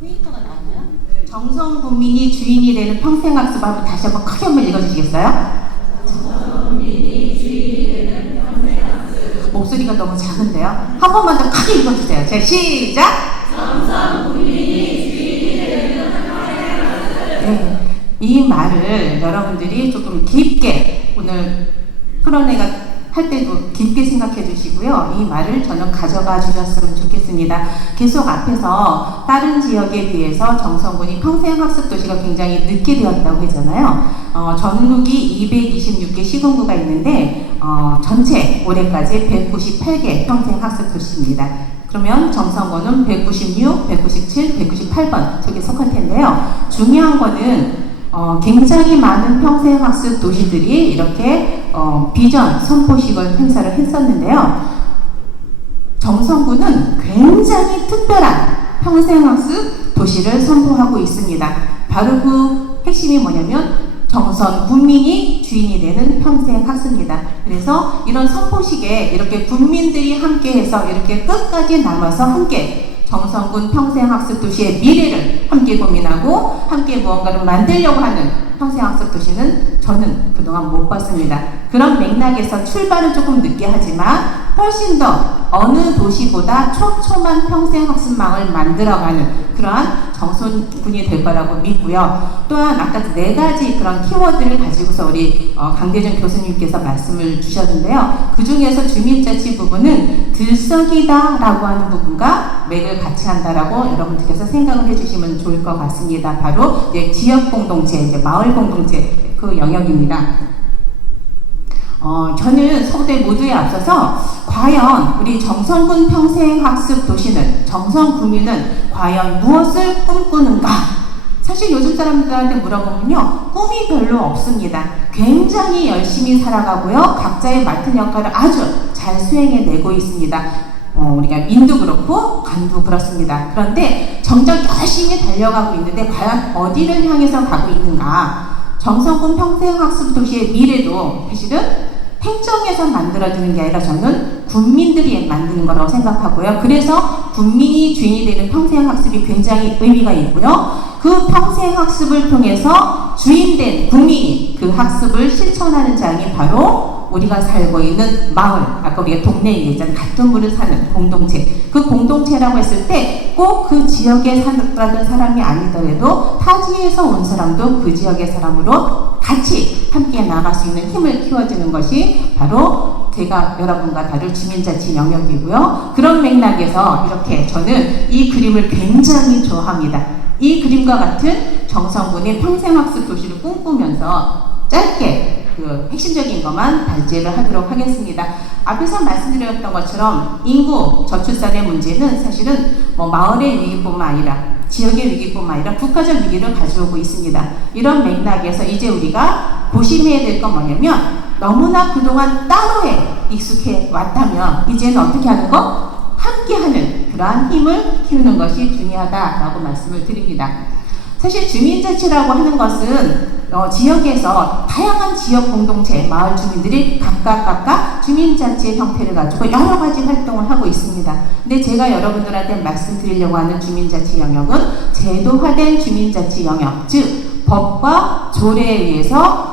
포인터가 나왔나요? 정성 국민이 주인이 되는 평생학습 한번 다시 한번 크게 한번 읽어주시겠어요? 목소리가 너무 작은데요. 한 번만 더 크게 읽어주세요. 자, 시작! 네, 이 말을 여러분들이 조금 깊게 오늘 풀어내가 할 때도 깊게 생각해 주시고요. 이 말을 저는 가져가 주셨으면 좋겠습니다. 계속 앞에서 다른 지역에 비해서 정성군이 평생학습 도시가 굉장히 늦게 되었다고 했잖아요. 전국이 226개 시군구가 있는데 전체 올해까지 198개 평생학습 도시입니다. 그러면 정성군은 196, 197, 198번 저기 속할 텐데요. 중요한 거는 굉장히 많은 평생학습 도시들이 이렇게 비전 선포식을 행사를 했었는데요. 정성군은 굉장히 특별한 평생학습 도시를 선포하고 있습니다. 바로 그 핵심이 뭐냐면 정선 국민이 주인이 되는 평생학습입니다. 그래서 이런 선포식에 이렇게 국민들이 함께해서 이렇게 끝까지 남아서 함께 정성군 평생학습 도시의 미래를 함께 고민하고 함께 무언가를 만들려고 하는 평생학습 도시는 저는 그동안 못 봤습니다. 그런 맥락에서 출발은 조금 늦게 하지만 훨씬 더 어느 도시보다 촘촘한 평생학습망을 만들어가는 그러한 정선군이 될 거라고 믿고요. 또한 아까 4가지 그런 키워드를 가지고서 우리 강대중 교수님께서 말씀을 주셨는데요. 그 중에서 주민자치 부분은 들썩이다라고 하는 부분과 맥을 같이 한다라고 여러분들께서 생각을 해주시면 좋을 것 같습니다. 바로 지역 공동체, 마을 공동체 그 영역입니다. 저는 서대 모두에 앞서서 과연 우리 정선군 평생학습 도시는 정선구민은 과연 무엇을 꿈꾸는가? 사실 요즘 사람들한테 물어보면요, 꿈이 별로 없습니다. 굉장히 열심히 살아가고요, 각자의 맡은 역할을 아주 잘 수행해내고 있습니다. 우리가 민도 그렇고 간도 그렇습니다. 그런데 정작 열심히 달려가고 있는데 과연 어디를 향해서 가고 있는가? 정선군 평생학습 도시의 미래도 사실은 행정에서 만들어지는 게 아니라 저는 국민들이 만드는 거라고 생각하고요. 그래서 국민이 주인이 되는 평생학습이 굉장히 의미가 있고요. 그 평생학습을 통해서 주인된 국민이 그 학습을 실천하는 장이 바로 우리가 살고 있는 마을, 아까 우리가 동네에 얘기했잖아요. 같은 물을 사는 공동체. 그 공동체라고 했을 때 꼭 그 지역에 살았던 사람이 아니더라도 타지에서 온 사람도 그 지역의 사람으로 같이 함께 나갈 수 있는 힘을 키워주는 것이 바로 제가 여러분과 다룰 주민자치 영역이고요. 그런 맥락에서 이렇게 저는 이 그림을 굉장히 좋아합니다. 이 그림과 같은 정성군의 평생학습 도시를 꿈꾸면서 짧게 그 핵심적인 것만 발제를 하도록 하겠습니다. 앞에서 말씀드렸던 것처럼 인구 저출산의 문제는 사실은 마을의 위기뿐만 아니라 지역의 위기뿐만 아니라 국가적 위기를 가져오고 있습니다. 이런 맥락에서 이제 우리가 고심해야 될 건 뭐냐면 너무나 그동안 따로에 익숙해 왔다면 이제는 어떻게 하는 거? 함께하는 그러한 힘을 키우는 것이 중요하다라고 말씀을 드립니다. 사실 주민자치라고 하는 것은 지역에서 다양한 지역 공동체, 마을 주민들이 각각 주민자치의 형태를 가지고 여러 가지 활동을 하고 있습니다. 근데 제가 여러분들한테 말씀드리려고 하는 주민자치 영역은 제도화된 주민자치 영역, 즉 법과 조례에 의해서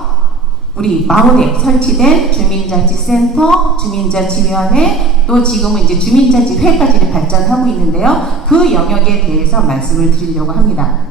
우리 마을에 설치된 주민자치센터, 주민자치위원회, 또 지금은 이제 주민자치회까지 발전하고 있는데요. 그 영역에 대해서 말씀을 드리려고 합니다.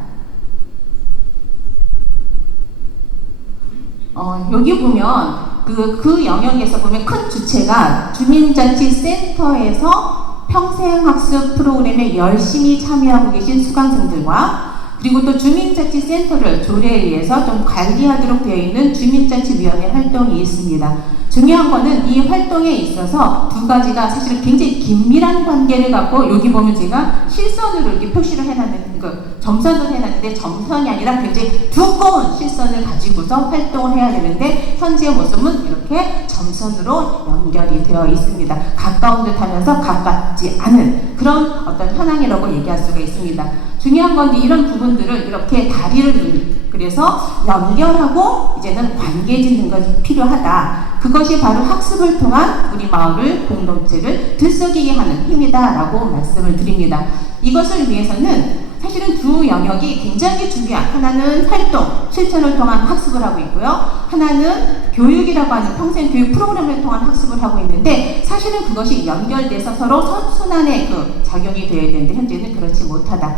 여기 보면 그 영역에서 보면 큰 주체가 주민자치센터에서 평생학습 프로그램에 열심히 참여하고 계신 수강생들과 그리고 또 주민자치센터를 조례에 의해서 좀 관리하도록 되어 있는 주민자치위원회 활동이 있습니다. 중요한 거는 이 활동에 있어서 두 가지가 사실은 굉장히 긴밀한 관계를 갖고 여기 보면 제가 실선으로 이렇게 표시를 해놨는 점선을 해놨는데 점선이 아니라 굉장히 두꺼운 실선을 가지고서 활동을 해야 되는데 현재 모습은 이렇게 점선으로 연결이 되어 있습니다. 가까운 듯 하면서 가깝지 않은 그런 어떤 현황이라고 얘기할 수가 있습니다. 중요한 건 이런 부분들을 이렇게 다리를 그래서 연결하고 이제는 관계 짓는 것이 필요하다. 그것이 바로 학습을 통한 우리 마을을 공동체를 들썩이게 하는 힘이다라고 말씀을 드립니다. 이것을 위해서는 사실은 두 영역이 굉장히 중요한 하나는 활동, 실천을 통한 학습을 하고 있고요. 하나는 교육이라고 하는 평생 교육 프로그램을 통한 학습을 하고 있는데 사실은 그것이 연결돼서 서로 선순환의 그 작용이 되어야 되는데 현재는 그렇지 못하다.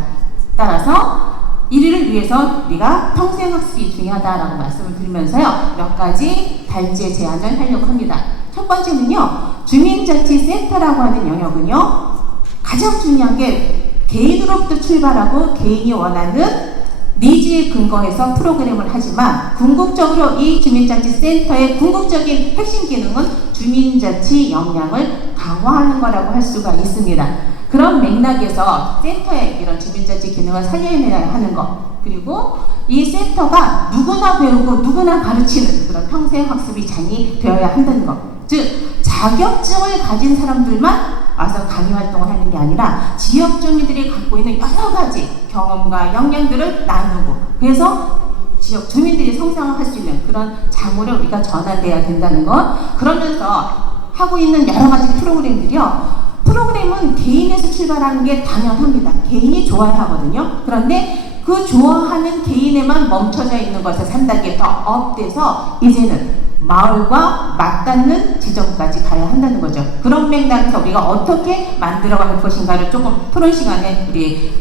따라서 이를 위해서 우리가 평생학습이 중요하다라고 말씀을 드리면서요. 몇 가지 발제 제안을 하려고 합니다. 첫 번째는요. 주민자치센터라고 하는 영역은요. 가장 중요한 게 개인으로부터 출발하고 개인이 원하는 니즈에 근거해서 프로그램을 하지만 궁극적으로 이 주민자치센터의 궁극적인 핵심 기능은 주민자치 역량을 강화하는 거라고 할 수가 있습니다. 그런 맥락에서 센터의 이런 주민자치 기능을 살려내야 하는 것 그리고 이 센터가 누구나 배우고 누구나 가르치는 그런 평생학습이 장이 되어야 한다는 것 즉 자격증을 가진 사람들만 와서 강의 활동을 하는 게 아니라 지역 주민들이 갖고 있는 여러 가지 경험과 역량들을 나누고 그래서 지역 주민들이 성장을 할 수 있는 그런 장으로 우리가 전환돼야 된다는 것 그러면서 하고 있는 여러 가지 프로그램은 개인에서 출발하는 게 당연합니다. 개인이 좋아야 하거든요. 그런데 그 좋아하는 개인에만 멈춰져 있는 것을 3단계 더 업돼서 이제는 마을과 맞닿는 지점까지 가야 한다는 거죠. 그런 맥락에서 우리가 어떻게 만들어갈 것인가를 조금 토론 시간에 우리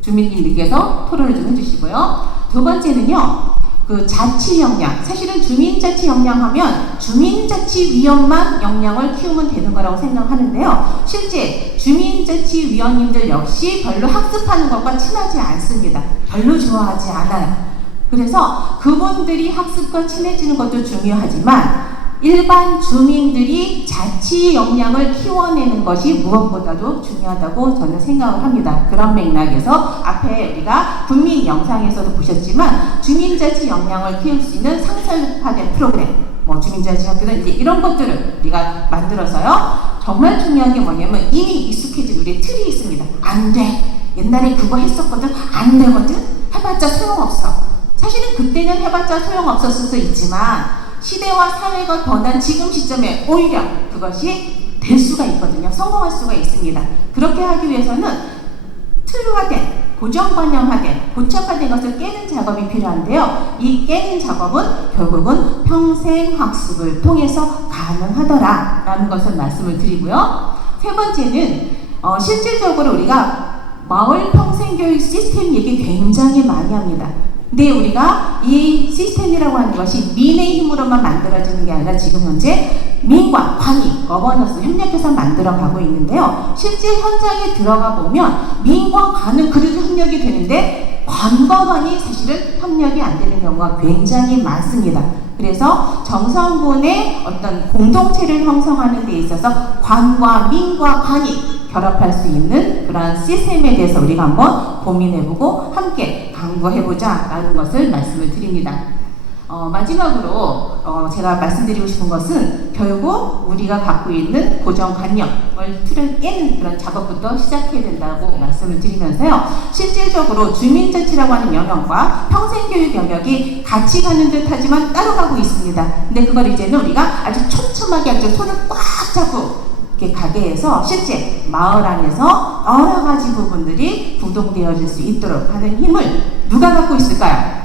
주민님들께서 토론을 좀 해주시고요. 두 번째는요. 그 자치 역량, 사실은 주민자치 역량 하면 주민자치위원만 역량을 키우면 되는 거라고 생각하는데요. 실제 주민자치위원님들 역시 별로 학습하는 것과 친하지 않습니다. 별로 좋아하지 않아요. 그래서 그분들이 학습과 친해지는 것도 중요하지만 일반 주민들이 자치 역량을 키워내는 것이 무엇보다도 중요하다고 저는 생각을 합니다. 그런 맥락에서 앞에 우리가 국민 영상에서도 보셨지만 주민자치 역량을 키울 수 있는 상설화된 프로그램, 주민자치 학교는 이제 이런 것들을 우리가 만들어서요. 정말 중요한 게 뭐냐면 이미 익숙해진 우리 틀이 있습니다. 안 돼. 옛날에 그거 했었거든. 안 되거든. 해봤자 소용없어. 사실은 그때는 해봤자 소용없었을 수 있지만 시대와 사회가 변한 지금 시점에 오히려 그것이 될 수가 있거든요. 성공할 수가 있습니다. 그렇게 하기 위해서는 틀화된, 고정관념화된, 고착화된 것을 깨는 작업이 필요한데요. 이 깨는 작업은 결국은 평생학습을 통해서 가능하더라라는 것을 말씀을 드리고요. 세 번째는 실질적으로 우리가 마을 평생교육 시스템 얘기 굉장히 많이 합니다. 근데 우리가 이 시스템이라고 하는 것이 민의 힘으로만 만들어지는 게 아니라 지금 현재 민과 관이 거버넌스 협력해서 만들어가고 있는데요. 실제 현장에 들어가 보면 민과 관은 그래도 협력이 되는데 관과 관이 사실은 협력이 안 되는 경우가 굉장히 많습니다. 그래서 정성군의 어떤 공동체를 형성하는 데 있어서 관과 민과 관이 결합할 수 있는 그러한 시스템에 대해서 우리가 한번 고민해보고 함께 강구해보자 라는 것을 말씀을 드립니다. 마지막으로 제가 말씀드리고 싶은 것은 결국 우리가 갖고 있는 고정관념을 틀을 깨는 그런 작업부터 시작해야 된다고 말씀을 드리면서요. 실질적으로 주민자치라고 하는 영역과 평생교육 영역이 같이 가는 듯 하지만 따로 가고 있습니다. 근데 그걸 이제는 우리가 아주 촘촘하게 아주 손을 꽉 잡고 이렇게 가게 해서 실제 마을 안에서 여러 가지 부분들이 구동되어질 수 있도록 하는 힘을 누가 갖고 있을까요?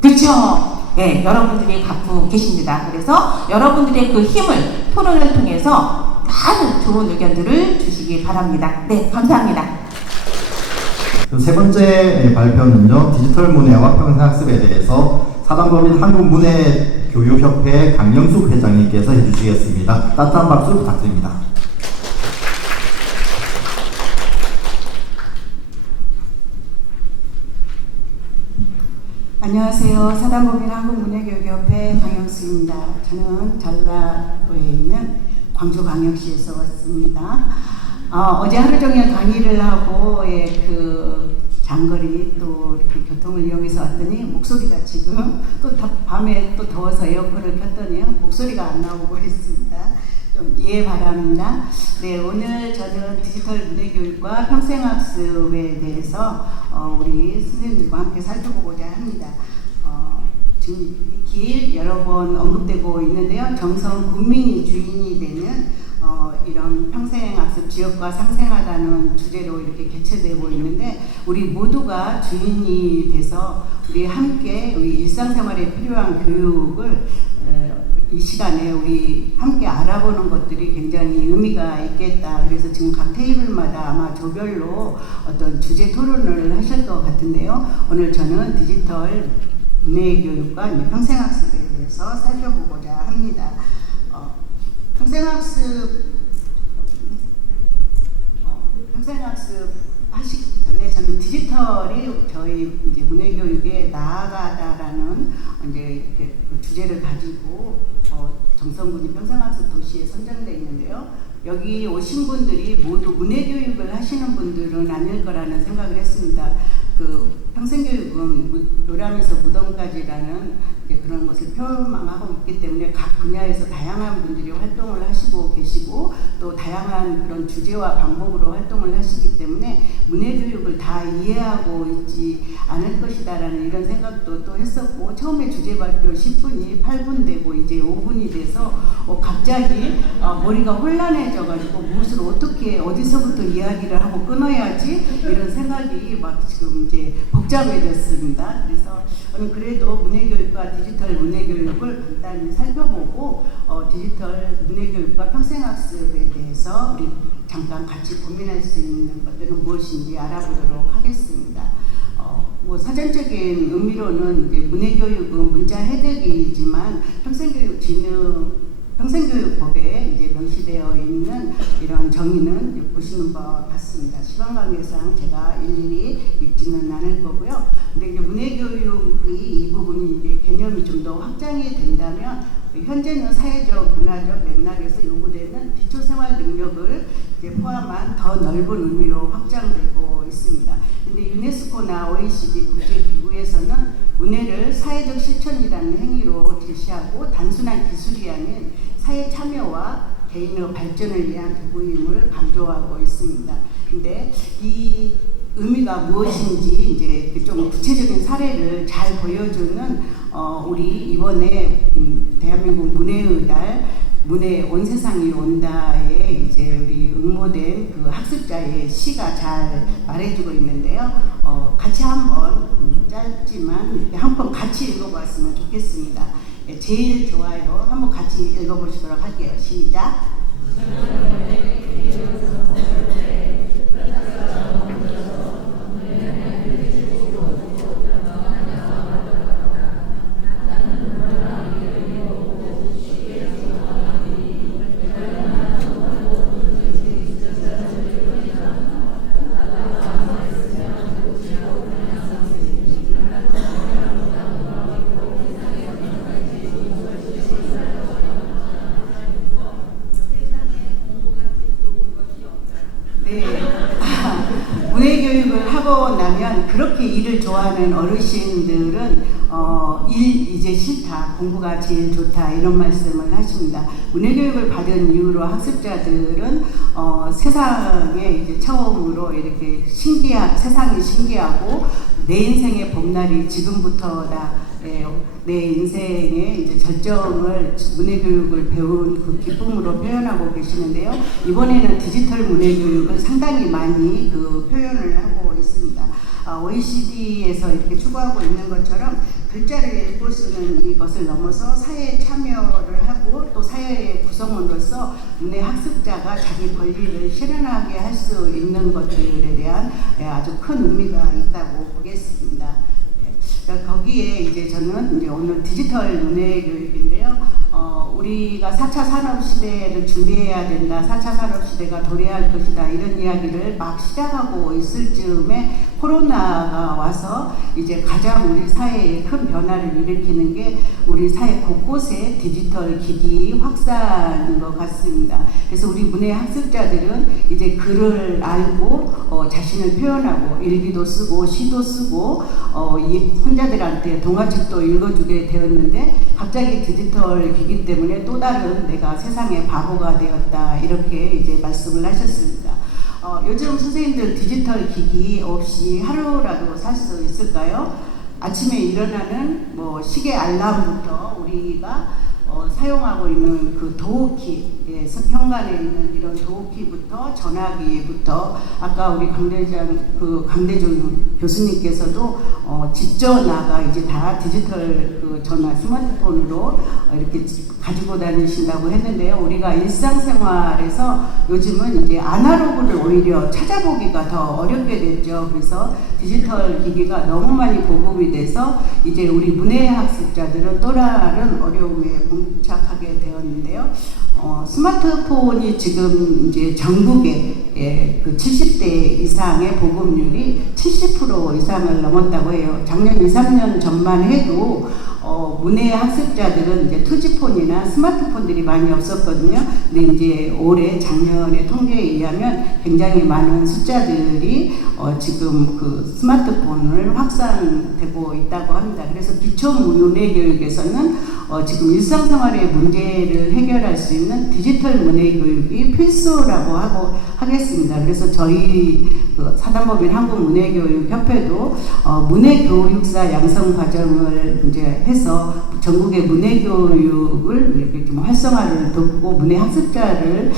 그렇죠? 네, 여러분들이 갖고 계십니다. 그래서 여러분들의 그 힘을 토론을 통해서 많은 좋은 의견들을 주시기 바랍니다. 네, 감사합니다. 세 번째 발표는요. 디지털 문해와 평생학습에 대해서 사단법인 한국문해교육협회 강영숙 회장님께서 해주시겠습니다. 따뜻한 박수 부탁드립니다. 안녕하세요. 사단법인 한국문예교육협회 강영수입니다. 저는 전라도에 있는 광주광역시에서 왔습니다. 어제 하루 종일 강의를 하고 그 장거리 또 이렇게 교통을 이용해서 왔더니 목소리가 지금 또 밤에 또 더워서 에어컨을 켰더니요 목소리가 안 나오고 있습니다. 좀 이해 바랍니다. 네, 오늘 저는 디지털 문예교육과 평생학습에 대해서 우리 선생님들과 함께 살펴보고자 합니다. 지금 길 여러 번 언급되고 있는데요. 정성 국민이 주인이 되는 이런 평생학습 지역과 상생하다는 주제로 이렇게 개최되고 있는데 우리 모두가 주인이 돼서 우리 함께 우리 일상생활에 필요한 교육을 이 시간에 우리 함께 알아보는 것들이 굉장히 의미가 있겠다. 그래서 지금 각 테이블마다 아마 조별로 어떤 주제 토론을 하실 것 같은데요. 오늘 저는 디지털 문예교육과 평생학습에 대해서 살펴보고자 합니다. 평생학습 하시기 전에 저는 디지털이 저희 이제 문예교육에 나아가다라는 이제 이렇게 주제를 가지고 정성군이 평생학습 도시에 선정되어 있는데요. 여기 오신 분들이 모두 문예교육을 하시는 분들은 아닐 거라는 생각을 했습니다. 그 평생교육은 요람에서 무덤까지라는 그런 것을 표방하고 있기 때문에 각 분야에서 다양한 분들이 활동을 하시고 계시고 또 다양한 그런 주제와 방법으로 활동을 하시기 때문에 문예교육을 다 이해하고 있지 않을 것이다라는 이런 생각도 또 했었고 처음에 주제 발표 10분이 8분 되고 이제 5분이 돼서 갑자기 머리가 혼란해져가지고 무엇을 어떻게 어디서부터 이야기를 하고 끊어야지 이런 생각이 막 지금 이제 복잡해졌습니다. 그래서 저는 그래도 문예교육과 디지털 문예교육을 간단히 살펴보고 디지털 문예교육과 평생학습에 대해서 우리 잠깐 같이 고민할 수 있는 것들은 무엇인지 알아보도록 하겠습니다. 뭐 사전적인 의미로는 이제 문예교육은 문자 혜택이지만 평생교육법에 이제 명시되어 있는 이런 정의는 보시는 바와 같습니다. 시간 관계상 제가 일일이 읽지는 않을 거고요. 근데 이제 문예교육이 이 부분이 이제 개념이 좀 더 확장이 된다면 현재는 사회적, 문화적 맥락에서 요구되는 기초생활 능력을 이제 포함한 더 넓은 의미로 확장되고 있습니다. 근데 유네스코나 OECD 국제기구에서는 문예를 사회적 실천이라는 행위로 제시하고 단순한 기술이 아닌 사회 참여와 개인의 발전을 위한 도구임을 강조하고 있습니다. 근데 이 의미가 무엇인지 이제 좀 구체적인 사례를 잘 보여주는 우리 이번에 대한민국 문예의 달 문예 온 세상이 온다에 이제 우리 응모된 그 학습자의 시가 잘 말해주고 있는데요. 같이 한번 짧지만 이렇게 한번 같이 읽어봤으면 좋겠습니다. 제일 좋아요. 한번 같이 읽어보시도록 할게요. 시작. 문예교육을 하고 나면 그렇게 일을 좋아하는 어르신들은 일 이제 싫다, 공부가 제일 좋다 이런 말씀을 하십니다. 문예교육을 받은 이후로 학습자들은 세상에 이제 처음으로 이렇게 세상이 신기하고 내 인생의 봄날이 지금부터다. 내 인생의 이제 절정을 문예교육을 배운 그 기쁨으로 표현하고 계시는데요. 이번에는 디지털 문예교육을 상당히 많이 그 표현을 하고 있습니다. OECD에서 이렇게 추구하고 있는 것처럼 글자를 읽고 쓰는 이것을 넘어서 사회에 참여를 하고 또 사회의 구성원으로서 문예 학습자가 자기 권리를 실현하게 할 수 있는 것들에 대한 아주 큰 의미가 있다고 보겠습니다. 거기에 이제 저는 이제 오늘 디지털 문예교육인데요. 우리가 4차 산업시대를 준비해야 된다. 4차 산업시대가 도래할 것이다. 이런 이야기를 막 시작하고 있을 즈음에 코로나가 와서 이제 가장 우리 사회에 큰 변화를 일으키는 게 우리 사회 곳곳에 디지털 기기 확산인 것 같습니다. 그래서 우리 문해 학습자들은 이제 글을 알고 자신을 표현하고 일기도 쓰고 시도 쓰고 이 혼자들한테 동화책도 읽어주게 되었는데 갑자기 디지털 기기 때문에 또 다른 내가 세상의 바보가 되었다 이렇게 이제 말씀을 하셨습니다. 요즘 선생님들 디지털 기기 없이 하루라도 살 수 있을까요? 아침에 일어나는 뭐 시계 알람부터 우리가 사용하고 있는 그 도어키, 현관에 있는 이런 도어키부터 전화기부터 아까 우리 강대중 교수님께서도 집전화가 이제 다 디지털 그 전화 스마트폰으로 이렇게 가지고 다니신다고 했는데요. 우리가 일상생활에서 요즘은 이제 아날로그를 오히려 찾아보기가 더 어렵게 됐죠. 그래서 디지털 기기가 너무 많이 보급이 돼서 이제 우리 문해 학습자들은 또 다른 어려움에 봉착하게 되었는데요. 스마트폰이 지금 이제 전국에 그 70대 이상의 보급률이 70% 이상을 넘었다고 해요. 작년 2, 3년 전만 해도 문해 학습자들은 이제 투지폰이나 스마트폰들이 많이 없었거든요. 근데 이제 올해 작년의 통계에 의하면 굉장히 많은 숫자들이 지금 그 스마트폰을 확산되고 있다고 합니다. 그래서 기초 문해 교육에서는 지금 일상생활의 문제를 해결할 수 있는 디지털 문해 교육이 필수라고 하겠습니다. 그래서 저희 그 사단법인 한국문해교육협회도 문해교육사 양성 과정을 이제 해서 전국의 문해교육을 이렇게 좀 활성화를 돕고 문해학습자를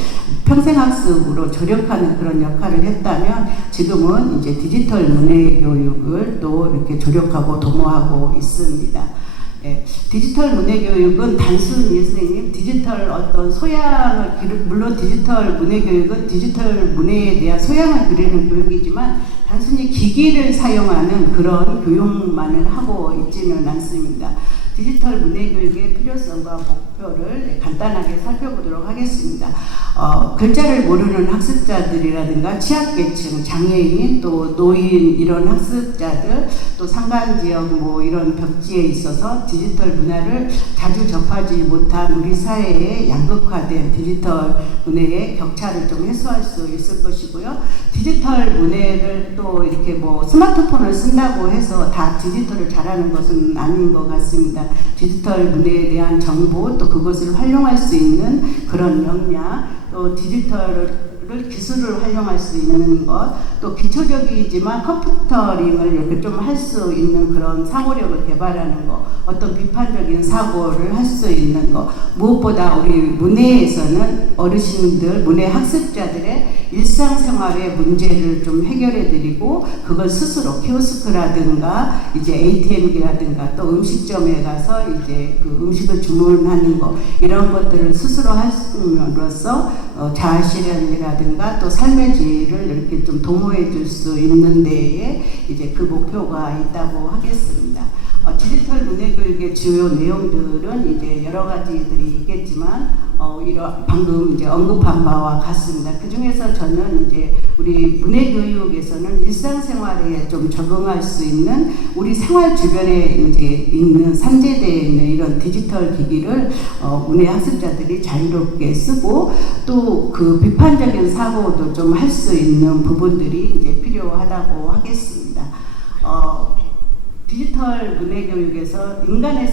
평생학습으로 조력하는 그런 역할을 했다면 지금은 이제 디지털 문해교육을 또 이렇게 조력하고 도모하고 있습니다. 디지털 문해교육은 단순히 선생님 디지털 어떤 소양을 물론 디지털 문해교육은 디지털 문해에 대한 소양을 기르는 교육이지만 단순히 기기를 사용하는 그런 교육만을 하고 있지는 않습니다. 디지털 문해교육의 필요성과 목표를 간단하게 살펴보도록 하겠습니다. 글자를 모르는 학습자들이라든가 취약계층, 장애인, 또 노인 이런 학습자들, 또 산간지역 뭐 이런 벽지에 있어서 디지털 문화를 자주 접하지 못한 우리 사회의 양극화된 디지털 문해의 격차를 좀 해소할 수 있을 것이고요. 디지털 문해를 또 이렇게 뭐 스마트폰을 쓴다고 해서 다 디지털을 잘하는 것은 아닌 것 같습니다. 디지털 문해에 대한 정보 또 그것을 활용할 수 있는 그런 역량 또 디지털을 기술을 활용할 수 있는 것, 또 기초적이지만 컴퓨터링을 이렇게 좀 할 수 있는 그런 사고력을 개발하는 것, 어떤 비판적인 사고를 할 수 있는 것, 무엇보다 우리 문해에서는 어르신들, 문해 학습자들의 일상생활의 문제를 좀 해결해드리고 그걸 스스로 키오스크라든가 이제 ATM기라든가 또 음식점에 가서 이제 그 음식을 주문하는 것 이런 것들을 스스로 함으로써 자아실현이라든가 또 삶의 질을 이렇게 좀 도모해 줄 수 있는 데에 이제 그 목표가 있다고 하겠습니다. 디지털 문해교육의 주요 내용들은 이제 여러 가지들이 있겠지만 이런 방금 이제 언급한 바와 같습니다. 그 중에서 저는 이제 우리 문해교육에서는 일상생활에 좀 적응할 수 있는 우리 생활 주변에 이제 있는 산재되어 있는 이런 디지털 기기를 문해 학습자들이 자유롭게 쓰고 또 그 비판적인 사고도 좀 할 수 있는 부분들이 이제 필요하다고 하겠습니다. 디지털 문해교육에서 인간의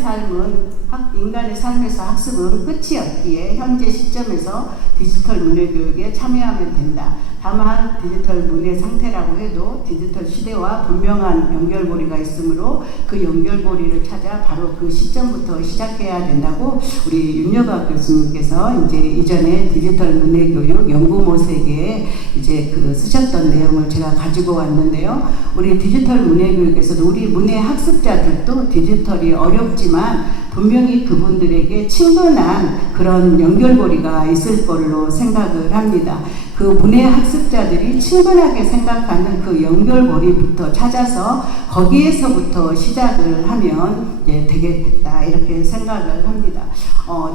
삶에서 학습은 끝이 없기에 현재 시점에서 디지털 문해교육에 참여하면 된다. 다만 디지털 문해 상태라고 해도 디지털 시대와 분명한 연결고리가 있으므로 그 연결고리를 찾아 바로 그 시점부터 시작해야 된다고 우리 윤여각 교수님께서 이제 이전에 디지털 문해교육 연구모색에 이제 그 쓰셨던 내용을 제가 가지고 왔는데요. 우리 디지털 문해교육에서도 우리 문해 학습자들도 디지털이 어렵지만 분명히 그분들에게 친근한 그런 연결고리가 있을 걸로 생각을 합니다. 그 문예 학습자들이 친근하게 생각하는 그 연결고리부터 찾아서 거기에서부터 시작을 하면 되겠다 이렇게 생각을 합니다.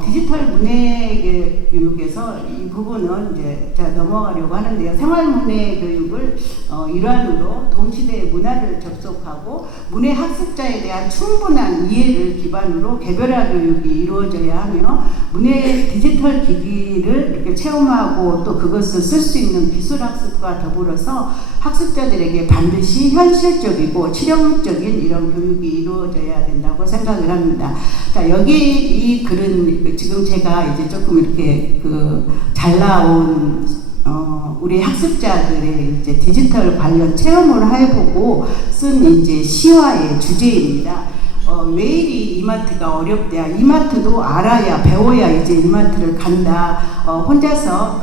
디지털 문예 교육에서 이 부분은 이제 제가 넘어가려고 하는데요. 생활문예 교육을 일환으로 동시대의 문화를 접속하고 문예 학습자에 대한 충분한 이해를 기반으로 개별화 교육이 이루어져야 하며 문예 디지털 기기를 이렇게 체험하고 또 그것을 쓸 수 있는 기술 학습과 더불어서 학습자들에게 반드시 현실적이고 실용적인 이런 교육이 이루어져야 된다고 생각을 합니다. 자, 여기 이 글은 지금 제가 이제 조금 이렇게 잘 나온 우리 학습자들의 이제 디지털 관련 체험을 해보고 쓴 이제 시화의 주제입니다. 왜 이리 이마트가 어렵대야. 이마트도 알아야 배워야 이제 이마트를 간다. 혼자서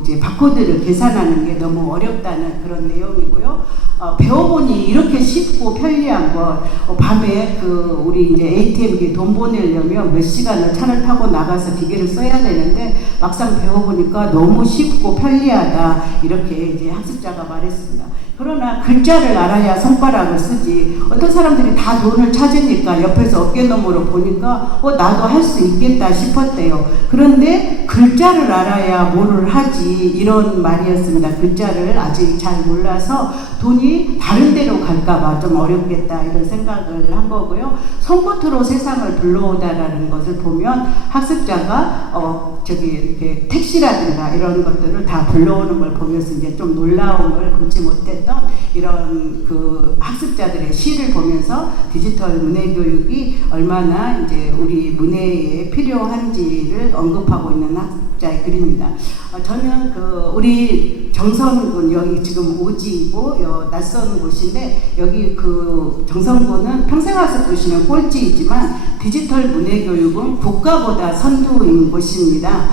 이제 바코드를 계산하는 게 너무 어렵다는 그런 내용이고요. 배워보니 이렇게 쉽고 편리한 것. 밤에 우리 이제 ATM기에 돈 보내려면 몇 시간을 차를 타고 나가서 기계를 써야 되는데 막상 배워보니까 너무 쉽고 편리하다. 이렇게 이제 학습자가 말했습니다. 그러나 글자를 알아야 손가락을 쓰지. 어떤 사람들이 다 돈을 찾으니까 옆에서 어깨너머로 보니까 나도 할 수 있겠다 싶었대요. 그런데 글자를 알아야 뭐를 하지 이런 말이었습니다. 글자를 아직 잘 몰라서 돈이 다른 데로 갈까봐 좀 어렵겠다 이런 생각을 한 거고요. 손끝으로 세상을 불러오다라는 것을 보면 학습자가 이렇게 택시라든가 이런 것들을 다 불러오는 걸 보면서 이제 좀 놀라운 걸 금치 못했던 이런 학습자들의 시를 보면서 디지털 문예 교육이 얼마나 이제 우리 문예에 필요한지를 언급하고 있는 학습자의 글입니다. 저는 우리 정선군 여기 지금 오지이고 낯선 곳인데 여기 정선군은 평생학습 도시는 꼴찌이지만 디지털 문예 교육은 국가보다 선두인 곳입니다.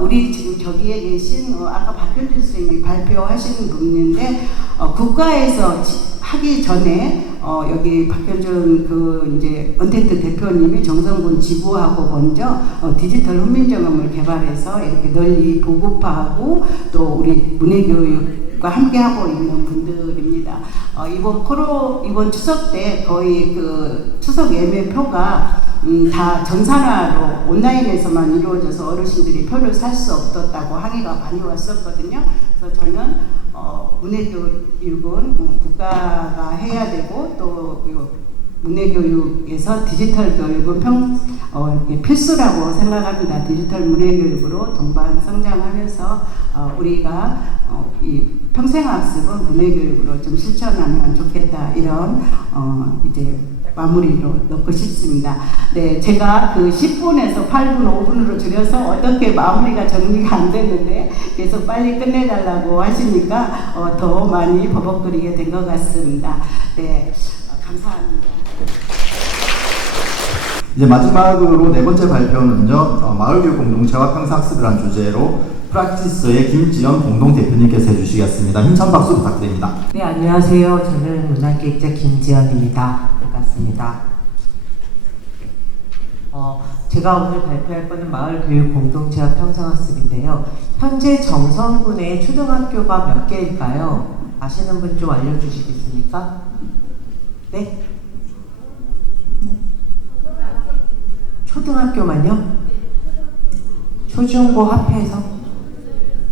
우리 지금 저기에 계신 아까 박현준 선생님이 발표하신 분인데 국가에서 하기 전에 여기 박현준 이제 언텐트 대표님이 정선군 지부하고 먼저 디지털 훈민정음을 개발해서 이렇게 널리 보급하고 또 우리 문예교육과 함께 하고 있는 분들입니다. 이번 추석 때 거의 추석 예매표가 다 전산화로 온라인에서만 이루어져서 어르신들이 표를 살 수 없었다고 항의가 많이 왔었거든요. 그래서 저는 문예교육은 국가가 해야 되고 또 문예교육에서 디지털 교육은 필수라고 생각합니다. 디지털 문예교육으로 동반 성장하면서 우리가 이 평생학습은 문예교육으로 좀 실천하면 좋겠다 이런 이제 마무리로 넣고 싶습니다. 네, 제가 10분에서 8분, 5분으로 줄여서 어떻게 마무리가 정리가 안 됐는데 계속 빨리 끝내달라고 하시니까 더 많이 버벅거리게 된 것 같습니다. 네, 감사합니다. 이제 마지막으로 네 번째 발표는요, 마을교육 공동체와 평생학습이라는 주제로 프락티스의 김지연 공동대표님께서 해주시겠습니다. 힘찬 박수 부탁드립니다. 네, 안녕하세요. 저는 문화기획자 김지연입니다. 반갑습니다. 제가 오늘 발표할 거는 마을교육 공동체와 평생학습인데요. 현재 정선군의 초등학교가 몇 개일까요? 아시는 분 좀 알려주시겠습니까? 네? 초등학교만요? 초중고 합해서?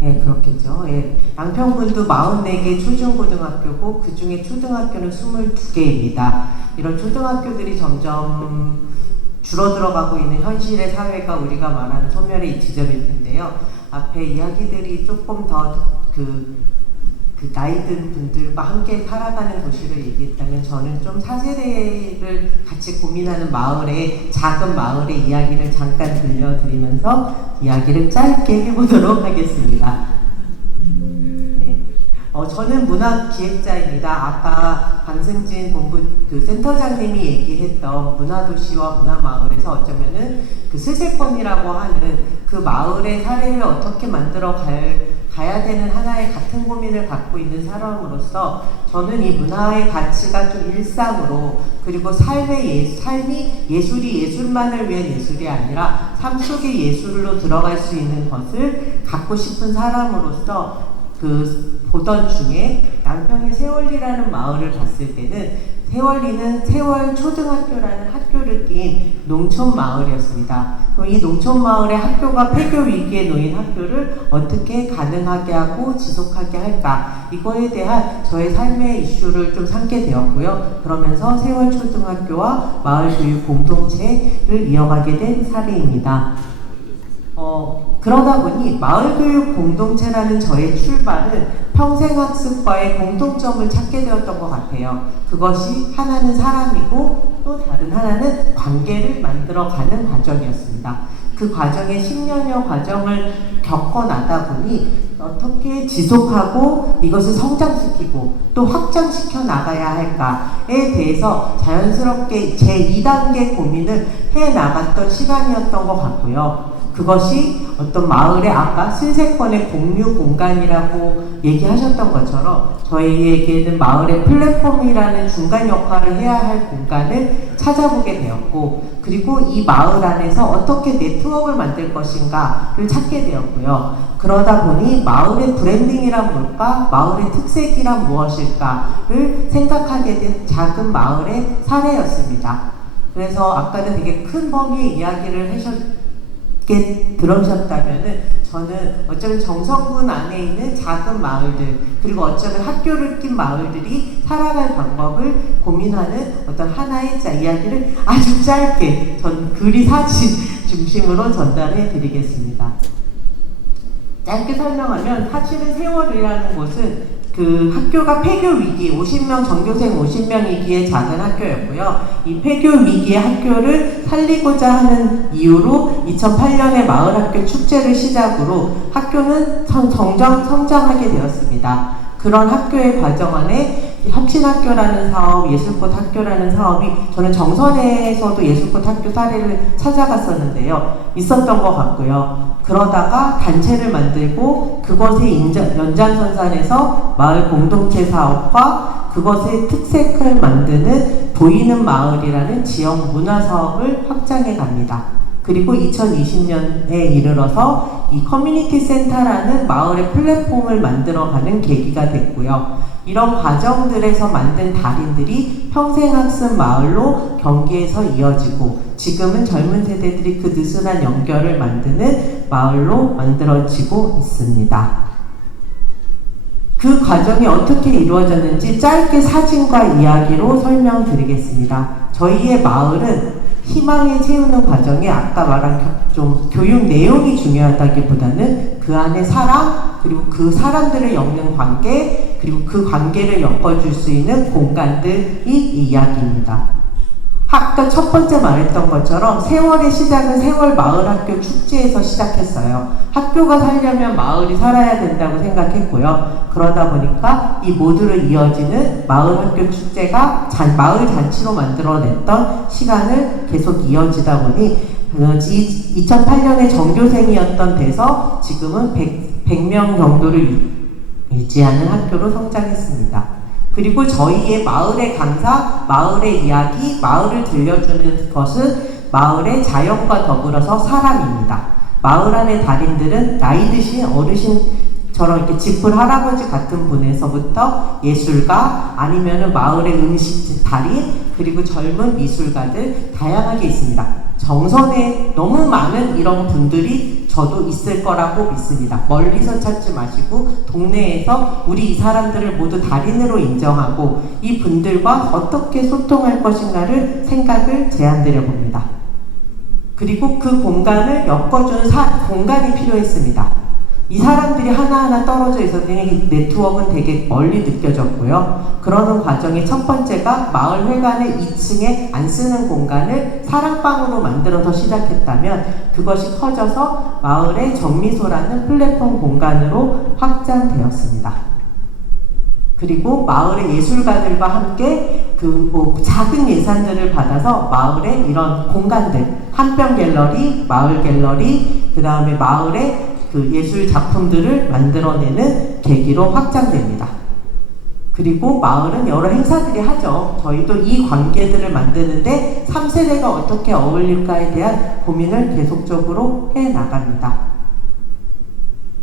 네, 그렇겠죠. 예. 양평군도 44개 초중고등학교고 그 중에 초등학교는 22개입니다. 이런 초등학교들이 점점 줄어들어가고 있는 현실의 사회가 우리가 말하는 소멸의 지점일 텐데요. 앞에 이야기들이 조금 더 나이 든 분들과 함께 살아가는 도시를 얘기했다면 저는 좀 4세대를 같이 고민하는 작은 마을의 이야기를 잠깐 들려드리면서 이야기를 짧게 해보도록 하겠습니다. 네. 저는 문화기획자입니다. 아까 강승진 본부 센터장님이 얘기했던 문화도시와 문화마을에서 어쩌면은 스세권이라고 하는 그 마을의 사례를 어떻게 만들어 갈 가야 되는 하나의 같은 고민을 갖고 있는 사람으로서 저는 이 문화의 가치가 좀 일상으로, 그리고 삶이 예술이 예술만을 위한 예술이 아니라 삶 속의 예술로 들어갈 수 있는 것을 갖고 싶은 사람으로서 보던 중에 양평의 세월리라는 마을을 봤을 때는 세월리는 세월 초등학교라는 학교를 띈 농촌 마을이었습니다. 그럼 이 농촌 마을의 학교가 폐교 위기에 놓인 학교를 어떻게 가능하게 하고 지속하게 할까? 이거에 대한 저의 삶의 이슈를 좀 삼게 되었고요. 그러면서 세월 초등학교와 마을 교육 공동체를 이어가게 된 사례입니다. 그러다 보니 마을교육 공동체라는 저의 출발은 평생학습과의 공통점을 찾게 되었던 것 같아요. 그것이 하나는 사람이고 또 다른 하나는 관계를 만들어가는 과정이었습니다. 그 과정에 10년여 과정을 겪어나다 보니 어떻게 지속하고 이것을 성장시키고 또 확장시켜 나가야 할까에 대해서 자연스럽게 제2단계 고민을 해나갔던 시간이었던 것 같고요. 그것이 어떤 마을의 아까 신세권의 공유 공간이라고 얘기하셨던 것처럼 저희에게는 마을의 플랫폼이라는 중간 역할을 해야 할 공간을 찾아보게 되었고, 그리고 이 마을 안에서 어떻게 네트워크를 만들 것인가를 찾게 되었고요. 그러다 보니 마을의 브랜딩이란 뭘까? 마을의 특색이란 무엇일까를 생각하게 된 작은 마을의 사례였습니다. 그래서 아까는 되게 큰 범위의 이야기를 들으셨다면은 저는 어쩌면 정선군 안에 있는 작은 마을들, 그리고 어쩌면 학교를 낀 마을들이 살아갈 방법을 고민하는 어떤 하나의 이야기를 아주 짧게 글이 사진 중심으로 전달해 드리겠습니다. 짧게 설명하면 사실은 세월이라는 곳은 그 학교가 폐교 위기, 50명 전교생 50명이기에 작은 학교였고요. 이 폐교 위기의 학교를 살리고자 하는 이유로 2008년에 마을학교 축제를 시작으로 학교는 점점 성장하게 되었습니다. 그런 학교의 과정 안에 혁신학교라는 사업, 예술꽃 학교라는 사업이, 저는 정선에서도 예술꽃 학교 사례를 찾아갔었는데요. 있었던 것 같고요. 그러다가 단체를 만들고 그것의 연장선상에서 마을 공동체 사업과 그것의 특색을 만드는 보이는 마을이라는 지역 문화 사업을 확장해 갑니다. 그리고 2020년에 이르러서 이 커뮤니티 센터라는 마을의 플랫폼을 만들어가는 계기가 됐고요. 이런 과정들에서 만든 달인들이 평생학습 마을로 경기에서 이어지고, 지금은 젊은 세대들이 그 느슨한 연결을 만드는 마을로 만들어지고 있습니다. 그 과정이 어떻게 이루어졌는지 짧게 사진과 이야기로 설명드리겠습니다. 저희의 마을은 희망에 채우는 과정에 아까 말한 좀 교육 내용이 중요하다기보다는 그 안에 사람, 그리고 그 사람들을 엮는 관계, 그리고 그 관계를 엮어줄 수 있는 공간들이 이야기입니다. 아까 첫 번째 말했던 것처럼 세월의 시작은 세월 마을학교 축제에서 시작했어요. 학교가 살려면 마을이 살아야 된다고 생각했고요. 그러다 보니까 이 모두를 이어지는 마을학교 축제가 마을 잔치로 만들어냈던 시간을 계속 이어지다 보니 2008년에 전교생이었던 데서 지금은 100명 정도를 유지하는 학교로 성장했습니다. 그리고 저희의 마을의 강사, 마을의 이야기, 마을을 들려주는 것은 마을의 자연과 더불어서 사람입니다. 마을 안의 달인들은 나이 드신 어르신처럼 이렇게 지풀 할아버지 같은 분에서부터 예술가, 아니면은 마을의 음식 달인, 그리고 젊은 미술가들 다양하게 있습니다. 정선에 너무 많은 이런 분들이 저도 있을 거라고 믿습니다. 멀리서 찾지 마시고 동네에서 우리 이 사람들을 모두 달인으로 인정하고 이 분들과 어떻게 소통할 것인가를 생각을 제안드려 봅니다. 그리고 그 공간을 엮어주는 공간이 필요했습니다. 이 사람들이 하나하나 떨어져 있었더니 네트워크는 되게 멀리 느껴졌고요. 그러는 과정의 첫 번째가 마을 회관의 2층에 안 쓰는 공간을 사랑방으로 만들어서 시작했다면 그것이 커져서 마을의 정미소라는 플랫폼 공간으로 확장되었습니다. 그리고 마을의 예술가들과 함께 작은 예산들을 받아서 마을의 이런 공간들, 한평 갤러리, 마을 갤러리, 그 다음에 마을의 그 예술 작품들을 만들어내는 계기로 확장됩니다. 그리고 마을은 여러 행사들이 하죠. 저희도 이 관계들을 만드는데 3세대가 어떻게 어울릴까에 대한 고민을 계속적으로 해나갑니다.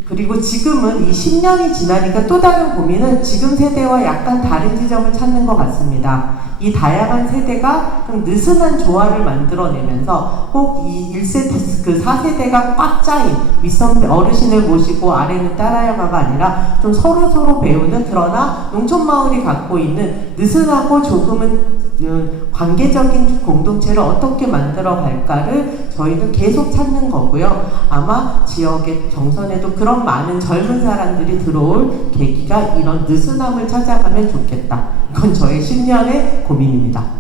그리고 지금은 이 10년이 지나니까 또 다른 고민은 지금 세대와 약간 다른 지점을 찾는 것 같습니다. 이 다양한 세대가 좀 느슨한 조화를 만들어내면서 꼭 이 1세대, 그 4세대가 꽉 짜인 윗선배 어르신을 모시고 아래는 따라야가가 아니라 좀 서로 배우는, 그러나 농촌마을이 갖고 있는 느슨하고 조금은 관계적인 공동체를 어떻게 만들어 갈까를 저희는 계속 찾는 거고요. 아마 지역의 정선에도 그런 많은 젊은 사람들이 들어올 계기가 이런 느슨함을 찾아가면 좋겠다. 이건 저의 10년의 고민입니다.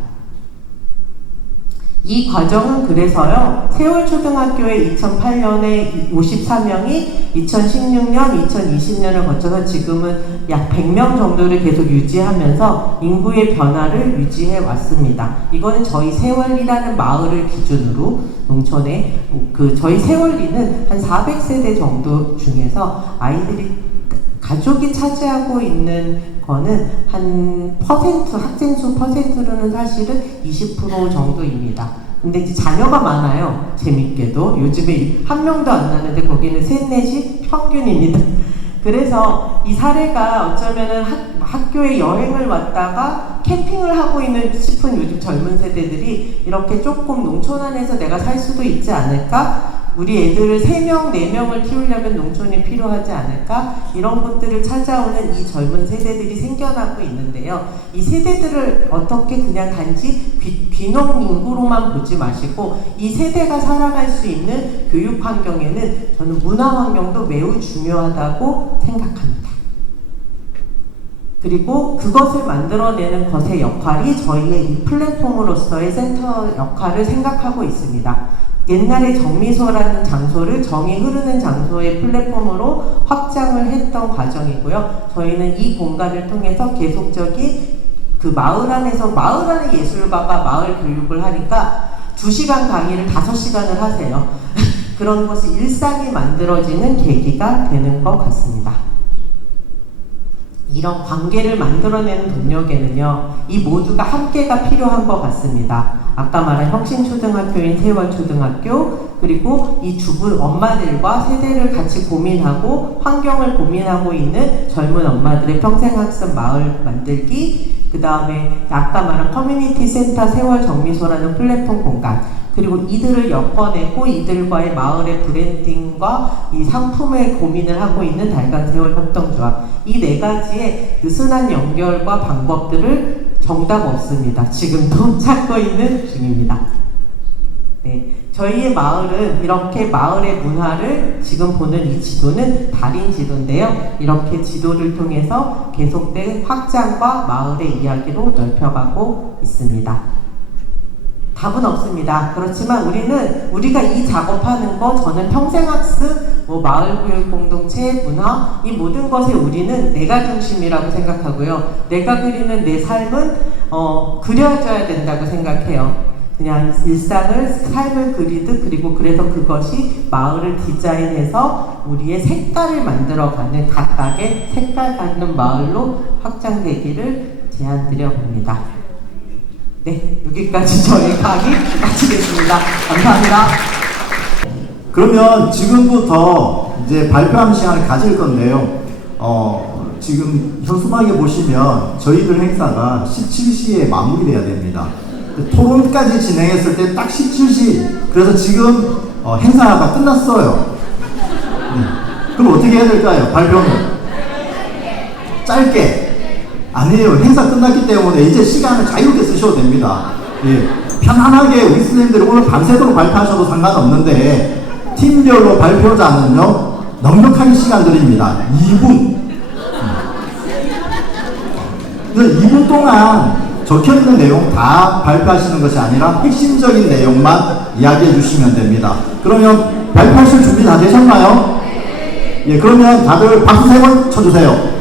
이 과정은 그래서요, 세월초등학교에 2008년에 54명이 2016년, 2020년을 거쳐서 지금은 약 100명 정도를 계속 유지하면서 인구의 변화를 유지해 왔습니다. 이거는 저희 세월리라는 마을을 기준으로 농촌에 저희 세월리는 한 400세대 정도 중에서 아이들이 가족이 차지하고 있는 거는 한 학생 수 퍼센트로는 사실은 20% 정도입니다. 근데 이제 자녀가 많아요. 재밌게도. 요즘에 한 명도 안 나는데 거기는 셋, 넷이 평균입니다. 그래서 이 사례가 어쩌면은 학교에 여행을 왔다가 캠핑을 하고 있는 싶은 요즘 젊은 세대들이 이렇게 조금 농촌 안에서 내가 살 수도 있지 않을까? 우리 애들을 3명, 4명을 키우려면 농촌이 필요하지 않을까? 이런 것들을 찾아오는 이 젊은 세대들이 생겨나고 있는데요. 이 세대들을 어떻게 그냥 단지 귀농 인구로만 보지 마시고 이 세대가 살아갈 수 있는 교육 환경에는 저는 문화 환경도 매우 중요하다고 생각합니다. 그리고 그것을 만들어내는 것의 역할이 저희의 이 플랫폼으로서의 센터 역할을 생각하고 있습니다. 옛날에 정미소라는 장소를 정이 흐르는 장소의 플랫폼으로 확장을 했던 과정이고요. 저희는 이 공간을 통해서 계속적인 그 마을 안에서 마을 안의 예술가가 마을 교육을 하니까 2시간 강의를 5시간을 하세요. 그런 것이 일상이 만들어지는 계기가 되는 것 같습니다. 이런 관계를 만들어내는 동력에는요, 이 모두가 함께가 필요한 것 같습니다. 아까 말한 혁신초등학교인 세월초등학교, 그리고 이 두 분 엄마들과 세대를 같이 고민하고 환경을 고민하고 있는 젊은 엄마들의 평생학습 마을 만들기, 그 다음에 아까 말한 커뮤니티 센터 세월정미소라는 플랫폼 공간, 그리고 이들을 엮어내고 이들과의 마을의 브랜딩과 이 상품의 고민을 하고 있는 달간세월 협동조합, 이 4가지의 느슨한 연결과 방법들을 정답 없습니다. 지금도 찾고 있는 중입니다. 네, 저희의 마을은 이렇게 마을의 문화를 지금 보는 이 지도는 달인 지도인데요. 이렇게 지도를 통해서 계속된 확장과 마을의 이야기로 넓혀가고 있습니다. 답은 없습니다. 그렇지만 우리가 이 작업하는 거, 저는 평생학습, 마을교육 공동체, 문화, 이 모든 것에 우리는 내가 중심이라고 생각하고요. 내가 그리는 내 삶은 그려져야 된다고 생각해요. 그냥 일상을, 삶을 그리듯, 그리고 그래서 그것이 마을을 디자인해서 우리의 색깔을 만들어가는 각각의 색깔 갖는 마을로 확장되기를 제안드려 봅니다. 네, 여기까지 저희 강의 마치겠습니다. 감사합니다. 그러면 지금부터 이제 발표하는 시간을 가질 건데요. 지금 현수막에 보시면 저희들 행사가 17시에 마무리돼야 됩니다. 토론까지 진행했을 때 딱 17시. 그래서 지금 행사가 끝났어요. 그럼 어떻게 해야 될까요? 발표는? 짧게. 아니에요. 행사 끝났기 때문에 이제 시간을 자유롭게 쓰셔도 됩니다. 예. 편안하게 우리 선생님들이 오늘 밤새도록 발표하셔도 상관없는데 팀별로 발표자는요 넉넉하게 시간 드립니다. 2분. 2분 동안 적혀있는 내용 다 발표하시는 것이 아니라 핵심적인 내용만 이야기해 주시면 됩니다. 그러면 발표하실 준비 다 되셨나요? 예, 그러면 다들 박수 3번 쳐주세요.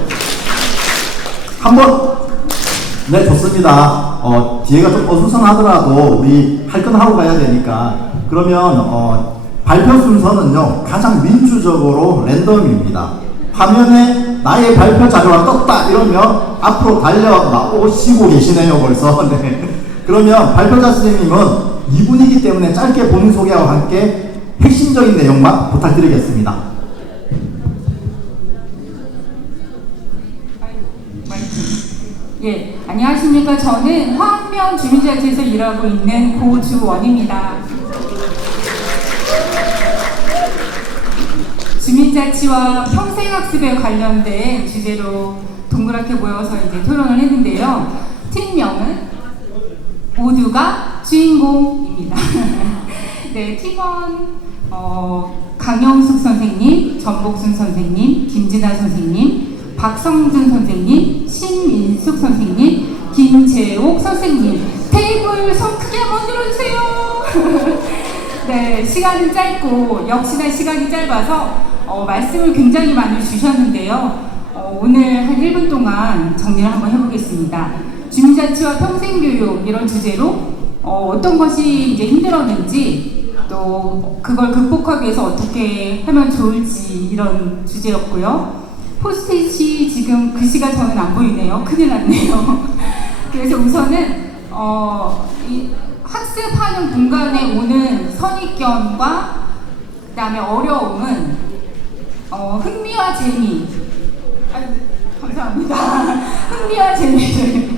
한번. 네, 좋습니다. 뒤에가 좀 어수선하더라도 우리 할 건 하고 가야 되니까. 그러면 발표 순서는요, 가장 민주적으로 랜덤입니다. 화면에 나의 발표 자료가 떴다 이러면 앞으로 달려 나오시고 계시네요, 벌써. 네. 그러면 발표자 선생님은 2분이기 때문에 짧게 본인 소개와 함께 핵심적인 내용만 부탁드리겠습니다. 예, 안녕하십니까. 저는 화학면 주민자치에서 일하고 있는 고주원입니다. 주민자치와 평생학습에 관련된 주제로 동그랗게 모여서 이제 토론을 했는데요. 팀명은 모두가 주인공입니다. 네, 팀원 강영숙 선생님, 전복순 선생님, 김진아 선생님, 박성준 선생님, 신민숙 선생님, 김재옥 선생님. 테이블 손 크게 한번 들어주세요. 네, 시간은 짧고 역시나 시간이 짧아서 말씀을 굉장히 많이 주셨는데요. 오늘 한 1분 동안 정리를 한번 해보겠습니다. 주민자치와 평생교육 이런 주제로 어떤 것이 이제 힘들었는지, 또 그걸 극복하기 위해서 어떻게 하면 좋을지 이런 주제였고요. 포스트잇이 지금 글씨가 저는 안 보이네요. 큰일 났네요. 그래서 우선은 이 학습하는 공간에 오는 선입견과 그다음에 어려움은 흥미와 재미, 감사합니다. 흥미와 재미를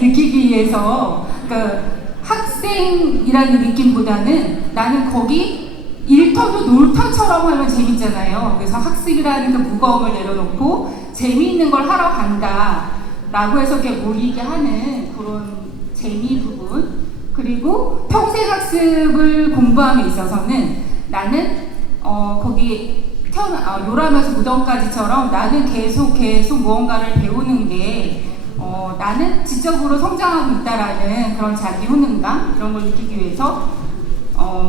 느끼기 위해서, 그러니까 학생이라는 느낌보다는 나는 거기 일터도 놀터처럼 하면 재밌잖아요. 그래서 학습이라는 그 무거움을 내려놓고 재미있는 걸 하러 간다 라고 해서 이렇게 모이게 하는 그런 재미 부분, 그리고 평생학습을 공부함에 있어서는 나는 거기 요람에서 무덤까지처럼 나는 계속 무언가를 배우는 게 나는 지적으로 성장하고 있다라는 그런 자기 효능감, 이런 걸 느끼기 위해서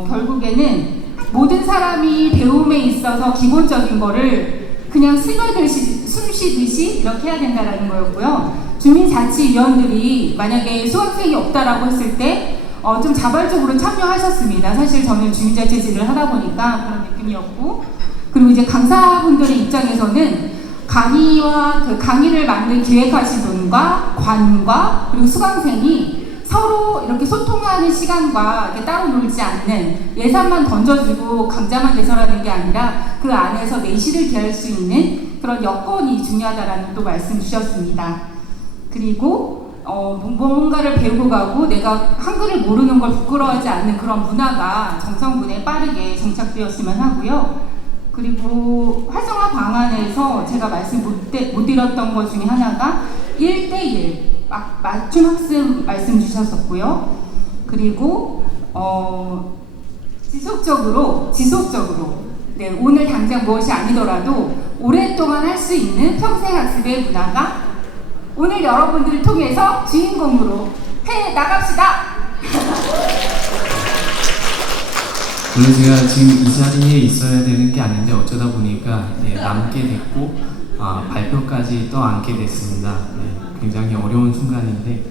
결국에는 모든 사람이 배움에 있어서 기본적인 거를 그냥 숨쉬듯이 이렇게 해야 된다라는 거였고요. 주민자치위원들이 만약에 수강생이 없다라고 했을 때 좀 자발적으로 참여하셨습니다. 사실 저는 주민자치질을 하다 보니까 그런 느낌이었고, 그리고 이제 강사분들의 입장에서는 강의와 그 강의를 만든 기획하신 분과 관과 그리고 수강생이 서로 이렇게 소통하는 시간과 이렇게 따로 놀지 않는, 예산만 던져주고 강좌만 개설하는 게 아니라 그 안에서 내실을 기할 수 있는 그런 여건이 중요하다라는 또 말씀 주셨습니다. 그리고 뭔가를 배우고 가고 내가 한글을 모르는 걸 부끄러워하지 않는 그런 문화가 정성군에 빠르게 정착되었으면 하고요. 그리고 활성화 방안에서 제가 말씀 못 드렸던 것 중에 하나가 1대1 맞춤 학습 말씀 주셨었고요. 그리고 지속적으로 네, 오늘 당장 무엇이 아니더라도 오랫동안 할 수 있는 평생학습의 문화가 오늘 여러분들을 통해서 주인공으로 해 나갑시다. 원래 제가 지금 이 자리에 있어야 되는 게 아닌데 어쩌다 보니까 남게 됐고 발표까지 떠안게 됐습니다. 굉장히 어려운 순간인데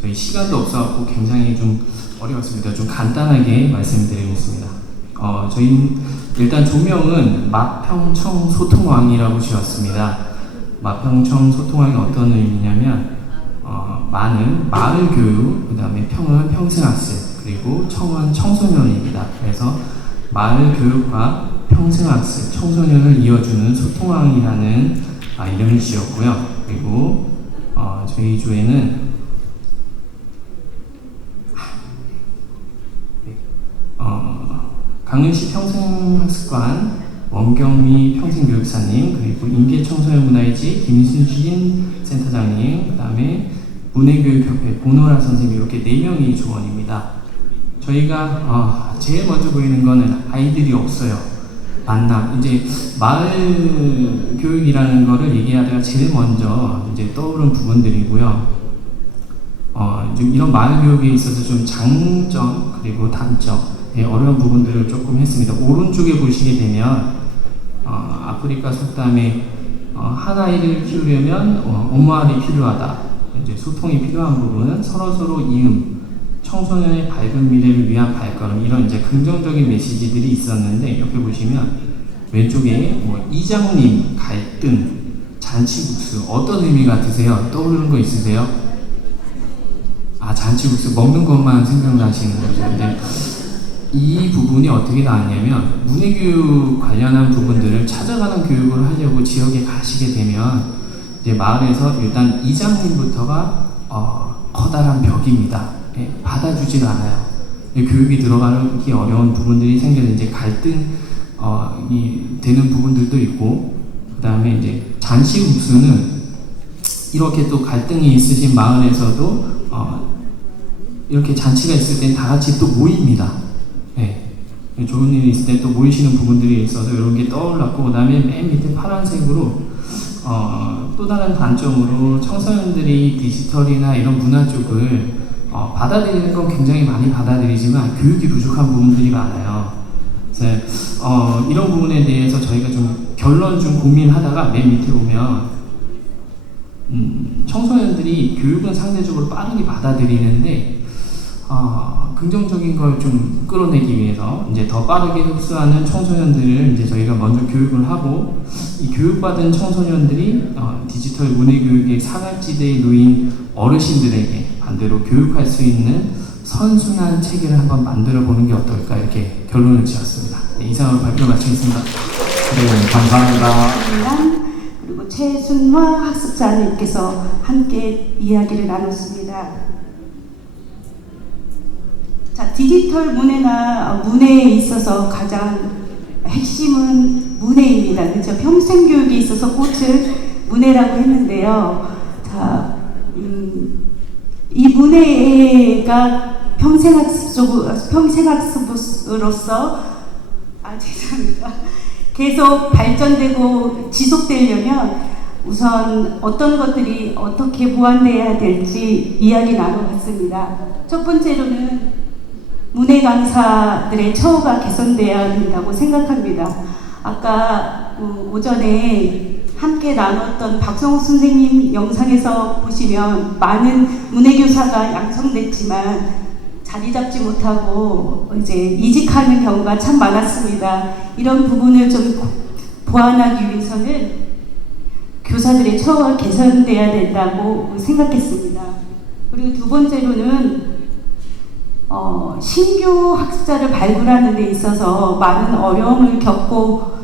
저희 시간도 없어갖고 굉장히 좀 어려웠습니다. 좀 간단하게 말씀드리겠습니다. 저희 일단 조명은 마평청 소통왕이라고 지었습니다. 마평청 소통왕이 어떤 의미냐면 마는 마을 교육, 그 다음에 평은 평생학습, 그리고 청은 청소년입니다. 그래서 마을 교육과 평생학습, 청소년을 이어주는 소통왕이라는 이름을 지었고요. 그리고 저희 조에는 강릉시 평생학습관 원경미 평생교육사님, 그리고 인계청소년문화의지 김순신 센터장님, 그 다음에 문해교육협회 보노라 선생님, 이렇게 4명이 조원입니다. 저희가 제일 먼저 보이는 거는 아이들이 없어요. 만남, 이제 마을 교육이라는 거를 얘기하다가 제일 먼저 이제 떠오른 부분들이고요. 좀 이런 마을 교육에 있어서 좀 장점 그리고 단점, 어려운 부분들을 조금 했습니다. 오른쪽에 보시게 되면 아프리카 속담에 한 아이를 키우려면 엄마알이 필요하다. 이제 소통이 필요한 부분은 서로 이음, 청소년의 밝은 미래를 위한 발걸음 이런 이제 긍정적인 메시지들이 있었는데 옆에 보시면 왼쪽에 뭐 이장님 갈등 잔치국수 어떤 의미가 드세요? 떠오르는 거 있으세요? 아 잔치국수 먹는 것만 생각나시는 거죠. 근데 이 부분이 어떻게 나왔냐면 문해교육 관련한 부분들을 찾아가는 교육을 하려고 지역에 가시게 되면 이제 마을에서 일단 이장님부터가 커다란 벽입니다. 예, 받아주질 않아요. 교육이 들어가기 어려운 부분들이 생겨서 이제 갈등이 되는 부분들도 있고 그 다음에 이제 잔치국수는 이렇게 또 갈등이 있으신 마을에서도 이렇게 잔치가 있을 땐 다 같이 또 모입니다. 네. 좋은 일이 있을 때 또 모이시는 부분들이 있어서 이런 게 떠올랐고 그 다음에 맨 밑에 파란색으로 또 다른 관점으로 청소년들이 디지털이나 이런 문화 쪽을 받아들이는 건 굉장히 많이 받아들이지만 교육이 부족한 부분들이 많아요. 그래서 이런 부분에 대해서 저희가 좀 결론 좀 고민하다가 맨 밑에 보면 청소년들이 교육은 상대적으로 빠르게 받아들이는데 긍정적인 걸 좀 끌어내기 위해서 이제 더 빠르게 흡수하는 청소년들을 이제 저희가 먼저 교육을 하고 이 교육받은 청소년들이 디지털 문해 교육의 사각지대에 놓인 어르신들에게 반대로 교육할 수 있는 선순환 체계를 한번 만들어 보는 게 어떨까 이렇게 결론을 지었습니다. 네, 이상으로 발표 마치겠습니다. 네, 감사합니다. 그리고 최순화 학습자님께서 함께 이야기를 나눴습니다. 자, 디지털 문해나 문해에 있어서 가장 핵심은 문해입니다. 그렇죠? 평생교육에 있어서 꽃을 문해라고 했는데요. 자, 이 문해가 평생학습으로서 죄송합니다. 계속 발전되고 지속되려면 우선 어떤 것들이 어떻게 보완돼야 될지 이야기 나눠봤습니다. 첫 번째로는 문해 강사들의 처우가 개선돼야 된다고 생각합니다. 아까 오전에 함께 나눴던 박성호 선생님 영상에서 보시면 많은 문해교사가 양성됐지만 자리 잡지 못하고 이제 이직하는 경우가 참 많았습니다. 이런 부분을 좀 보완하기 위해서는 교사들의 처우가 개선돼야 된다고 생각했습니다. 그리고 두 번째로는 신규 학습자를 발굴하는 데 있어서 많은 어려움을 겪고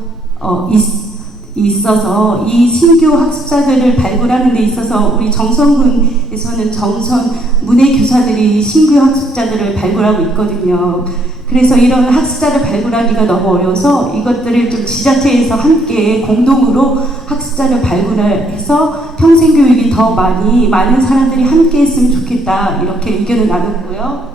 있어서 이 신규 학습자들을 발굴하는 데 있어서 우리 정선군에서는 정선 문해교사들이 신규 학습자들을 발굴하고 있거든요. 그래서 이런 학습자를 발굴하기가 너무 어려워서 이것들을 좀 지자체에서 함께 공동으로 학습자를 발굴해서 평생교육이 더 많은 사람들이 함께 했으면 좋겠다 이렇게 의견을 나눴고요.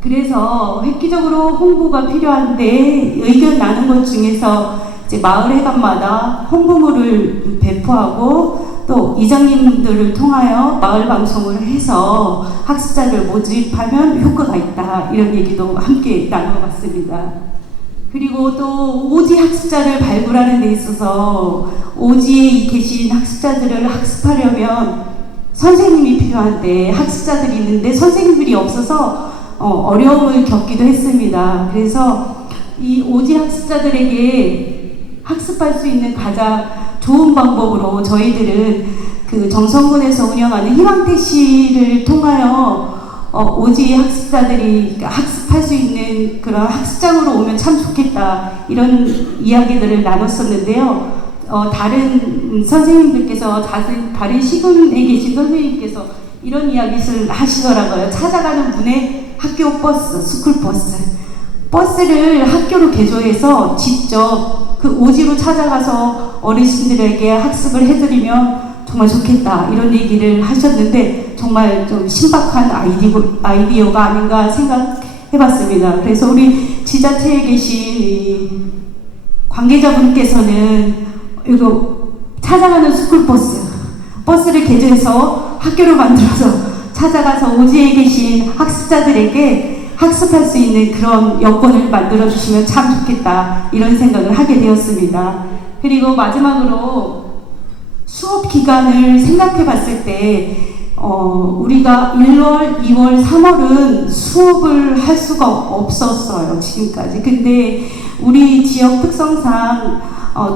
그래서 획기적으로 홍보가 필요한데 의견 나눈 것 중에서 이제 마을 회관마다 홍보물을 배포하고 또 이장님들을 통하여 마을 방송을 해서 학습자를 모집하면 효과가 있다 이런 얘기도 함께 나눠봤습니다. 그리고 또 오지 학습자를 발굴하는 데 있어서 오지에 계신 학습자들을 학습하려면 선생님이 필요한데 학습자들이 있는데 선생님들이 없어서 어려움을 겪기도 했습니다. 그래서 이 오지 학습자들에게 학습할 수 있는 가장 좋은 방법으로 저희들은 그 정선군에서 운영하는 희망택시를 통하여 오지 학습자들이 학습할 수 있는 그런 학습장으로 오면 참 좋겠다 이런 이야기들을 나눴었는데요. 다른 선생님들께서 다른 시군에 계신 선생님께서 이런 이야기를 하시더라고요. 찾아가는 문해 학교 버스, 버스를 학교로 개조해서 직접 그 오지로 찾아가서 어르신들에게 학습을 해드리면 정말 좋겠다 이런 얘기를 하셨는데 정말 좀 신박한 아이디어가 아닌가 생각해봤습니다. 그래서 우리 지자체에 계신 관계자분께서는 이거 찾아가는 버스를 개조해서 학교로 만들어서 찾아가서 오지에 계신 학습자들에게 학습할 수 있는 그런 여건을 만들어 주시면 참 좋겠다 이런 생각을 하게 되었습니다. 그리고 마지막으로 수업 기간을 생각해 봤을 때 우리가 1월, 2월, 3월은 수업을 할 수가 없었어요, 지금까지. 근데 우리 지역 특성상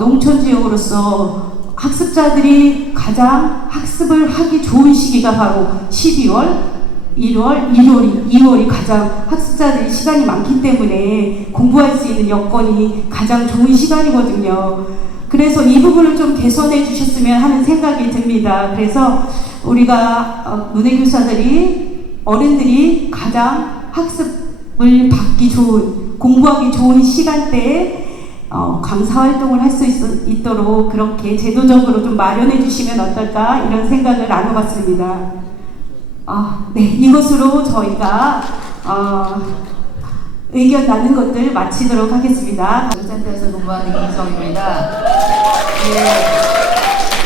농촌 지역으로서 학습자들이 가장 학습을 하기 좋은 시기가 바로 12월, 1월, 2월이 가장 학습자들이 시간이 많기 때문에 공부할 수 있는 여건이 가장 좋은 시간이거든요. 그래서 이 부분을 좀 개선해 주셨으면 하는 생각이 듭니다. 그래서 우리가 문해교사들이 어른들이 가장 학습을 받기 좋은, 공부하기 좋은 시간대에 강사 활동을 할 수 있도록 그렇게 제도적으로 좀 마련해 주시면 어떨까 이런 생각을 나눠봤습니다. 네, 이것으로 저희가 의견 나눈 것들 마치도록 하겠습니다. 센터에서 근무하는 김성입니다.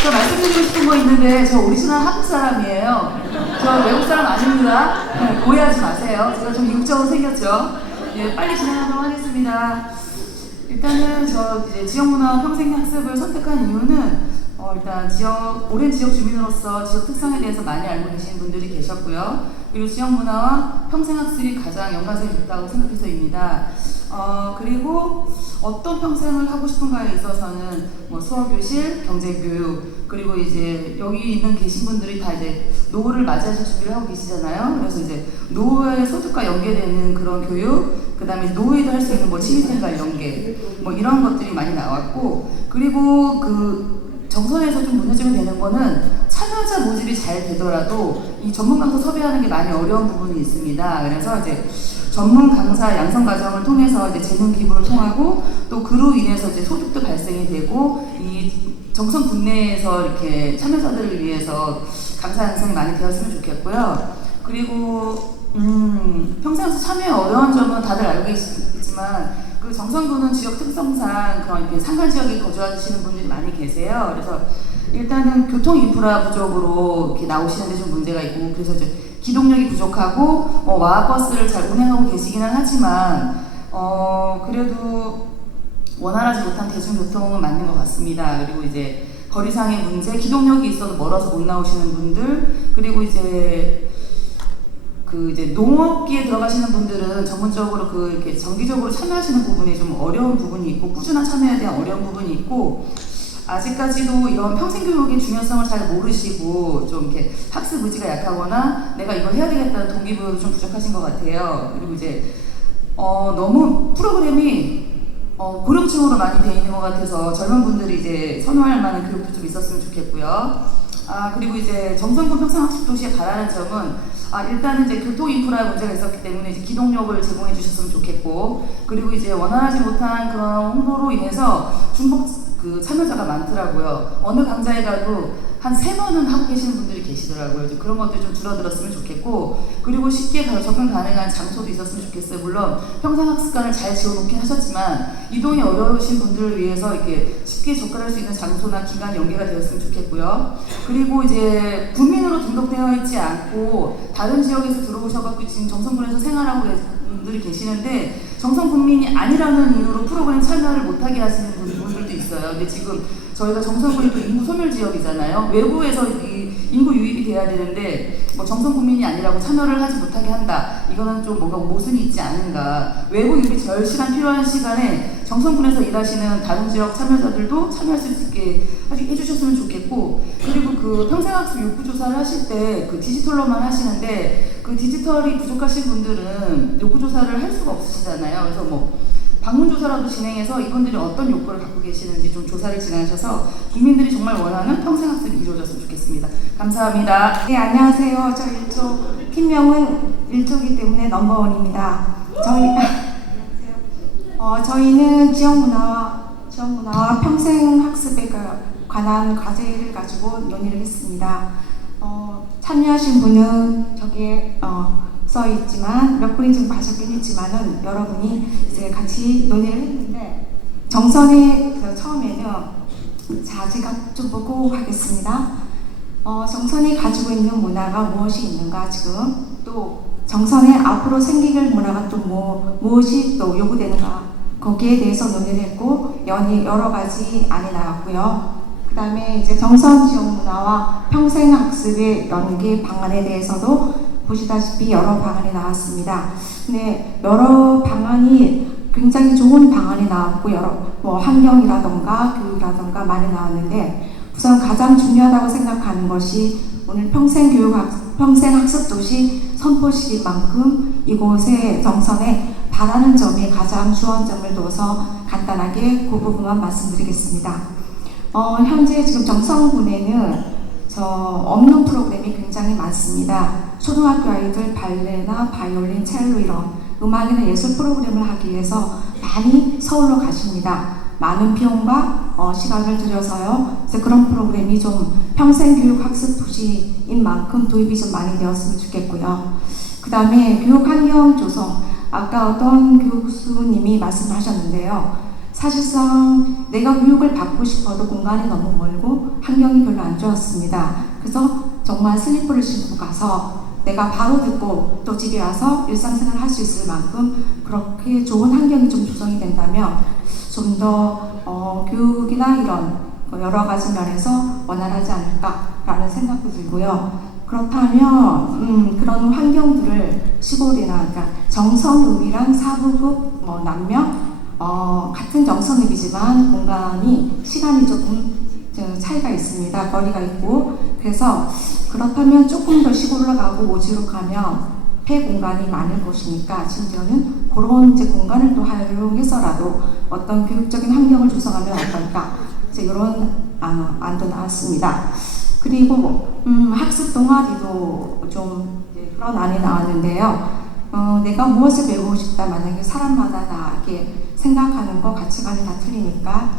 저 말씀드리고 싶은 거 있는데 저 오리지널 한국 사람이에요. 저 외국 사람 아닙니다. 오해하지 마세요. 제가 좀 미국적으로 생겼죠. 빨리 진행하도록 하겠습니다. 일단은 저 이제 지역문화 평생학습을 선택한 이유는 일단 오랜 지역 주민으로서 지역 특성에 대해서 많이 알고 계신 분들이 계셨고요. 그리고 지역문화와 평생학습이 가장 연관성이 있다고 생각해서입니다. 그리고 어떤 평생을 하고 싶은가에 있어서는 수어교실, 경제교육, 그리고 이제 여기 계신 분들이 다 이제 노후를 맞이하실 준비를 하고 계시잖아요. 그래서 이제 노후의 소득과 연계되는 그런 교육, 그 다음에 노후에도 할 수 있는 취미생활 연계, 이런 것들이 많이 나왔고, 그리고 정선에서 좀 문제점이 되는 거는 참여자 모집이 잘 되더라도 이 전문 강사 섭외하는 게 많이 어려운 부분이 있습니다. 그래서 이제 전문 강사 양성 과정을 통해서 이제 재능 기부를 통하고 또 그로 인해서 이제 소득도 발생이 되고 이 정선 국내에서 이렇게 참여자들을 위해서 강사 양성이 많이 되었으면 좋겠고요. 그리고 평생학습 참여에 어려운 점은 다들 알고 계시겠지만 정선구는 지역 특성상 그런 산간 지역에 거주하시는 분들이 많이 계세요. 그래서 일단은 교통 인프라 부족으로 이렇게 나오시는데 좀 문제가 있고, 그래서 이제 기동력이 부족하고 와버스를 잘 운행하고 계시기는 하지만 그래도 원활하지 못한 대중교통은 맞는 것 같습니다. 그리고 이제 거리상의 문제, 기동력이 있어도 멀어서 못 나오시는 분들, 그리고 이제 농업기에 들어가시는 분들은 전문적으로 이렇게 정기적으로 참여하시는 부분이 좀 어려운 부분이 있고, 꾸준한 참여에 대한 어려운 부분이 있고, 아직까지도 이런 평생교육의 중요성을 잘 모르시고 좀 이렇게 학습 의지가 약하거나 내가 이걸 해야 되겠다는 동기부여도 좀 부족하신 것 같아요. 그리고 이제 너무 프로그램이 고령층으로 많이 돼 있는 것 같아서 젊은 분들이 이제 선호할 만한 교육도 좀 있었으면 좋겠고요. 그리고 이제 정선군 평생학습도시에 바라는 점은 일단은 이제 교통 인프라 문제가 있었기 때문에 이제 기동력을 제공해 주셨으면 좋겠고, 그리고 이제 원활하지 못한 그런 홍보로 인해서 중복 참여자가 많더라고요. 어느 강좌에 가도 한 3번은 하고 계시는 분들이 계시더라고요. 그런 것들 좀 줄어들었으면 좋겠고, 그리고 쉽게 접근 가능한 장소도 있었으면 좋겠어요. 물론 평생학습관을 잘 지어놓긴 하셨지만 이동이 어려우신 분들을 위해서 이렇게 쉽게 접근할 수 있는 장소나 기간 연계가 되었으면 좋겠고요. 그리고 이제 국민으로 등록되어 있지 않고 다른 지역에서 들어오셔가지고 지금 정선군에서 생활하고 계신 분들이 계시는데 정선 국민이 아니라는 이유로 프로그램 참여를 못하게 하시는 분들도 있어요. 근데 지금 저희가 정선군이 또 인구 소멸 지역이잖아요. 외부에서 인구 유입이 돼야 되는데 정선 국민이 아니라고 참여를 하지 못하게 한다. 이거는 좀 뭔가 모순이 있지 않은가. 외부 유입이 절실한 필요한 시간에 정선군에서 일하시는 다른 지역 참여자들도 참여할 수 있게 해주셨으면 좋겠고, 그리고 평생학습 욕구조사를 하실 때 디지털로만 하시는데 디지털이 부족하신 분들은 욕구조사를 할 수가 없으시잖아요. 그래서 방문조사라도 진행해서 이분들이 어떤 욕구를 갖고 계시는지 좀 조사를 진행하셔서 국민들이 정말 원하는 평생학습이 이루어졌으면 좋겠습니다. 감사합니다. 네, 안녕하세요. 저 1조, 팀명은 1조이기 때문에 넘버원입니다. 저희는 지역문화와 평생학습에 관한 과제를 가지고 논의를 했습니다. 참여하신 분은 저기에 써 있지만 몇 분이 지금 가셨긴 했지만은 여러분이 이제 같이 논의를 했는데, 정선의 처음에는 자지각 좀 보고 가겠습니다. 정선이 가지고 있는 문화가 무엇이 있는가, 지금 또 정선에 앞으로 생길 문화가 또 무엇이 또 요구되는가, 거기에 대해서 논의를 했고 여러 가지 안이 나왔고요. 그 그다음에 이제 정선 지원 문화와 평생 학습의 연계 방안에 대해서도 보시다시피 여러 방안이 나왔습니다. 근데 여러 방안이 굉장히 좋은 방안이 나왔고 여러 환경이라던가 교육이라던가 많이 나왔는데 우선 가장 중요하다고 생각하는 것이 오늘 평생학습 도시 선포식인 만큼 이곳의 정선에 바라는 점이 가장 주안점을 둬서 간단하게 그 부분만 말씀드리겠습니다. 현재 지금 정선군에는 없는 프로그램이 굉장히 많습니다. 초등학교 아이들 발레나 바이올린, 첼로 이런 음악이나 예술 프로그램을 하기 위해서 많이 서울로 가십니다. 많은 비용과 시간을 들여서요. 그래서 그런 프로그램이 좀 평생교육학습 도시인 만큼 도입이 좀 많이 되었으면 좋겠고요. 그 다음에 교육환경 조성, 아까 어떤 교수님이 말씀하셨는데요. 사실상 내가 교육을 받고 싶어도 공간이 너무 멀고 환경이 별로 안 좋았습니다. 그래서 정말 슬리퍼를 신고 가서 내가 바로 듣고 또 집에 와서 일상생활을 할 수 있을 만큼 그렇게 좋은 환경이 좀 조성이 된다면 좀 더 교육이나 이런 여러 가지 면에서 원활하지 않을까라는 생각도 들고요. 그렇다면 그런 환경들을 시골이나 그러니까 정선읍이랑 사부급 남녀 같은 정선읍이지만 공간이 시간이 조금 차이가 있습니다. 거리가 있고 그래서 그렇다면 조금 더 시골로 가고 오지로 가면 폐 공간이 많을 것이니까 심지어는 그런 이제 공간을 또 활용해서라도 어떤 교육적인 환경을 조성하면 어떨까 이제 이런 안도 나왔습니다. 그리고 학습 동아리도 좀 그런 안이 나왔는데요. 내가 무엇을 배우고 싶다 만약에 사람마다 다르게 생각하는 거 가치관이 다 틀리니까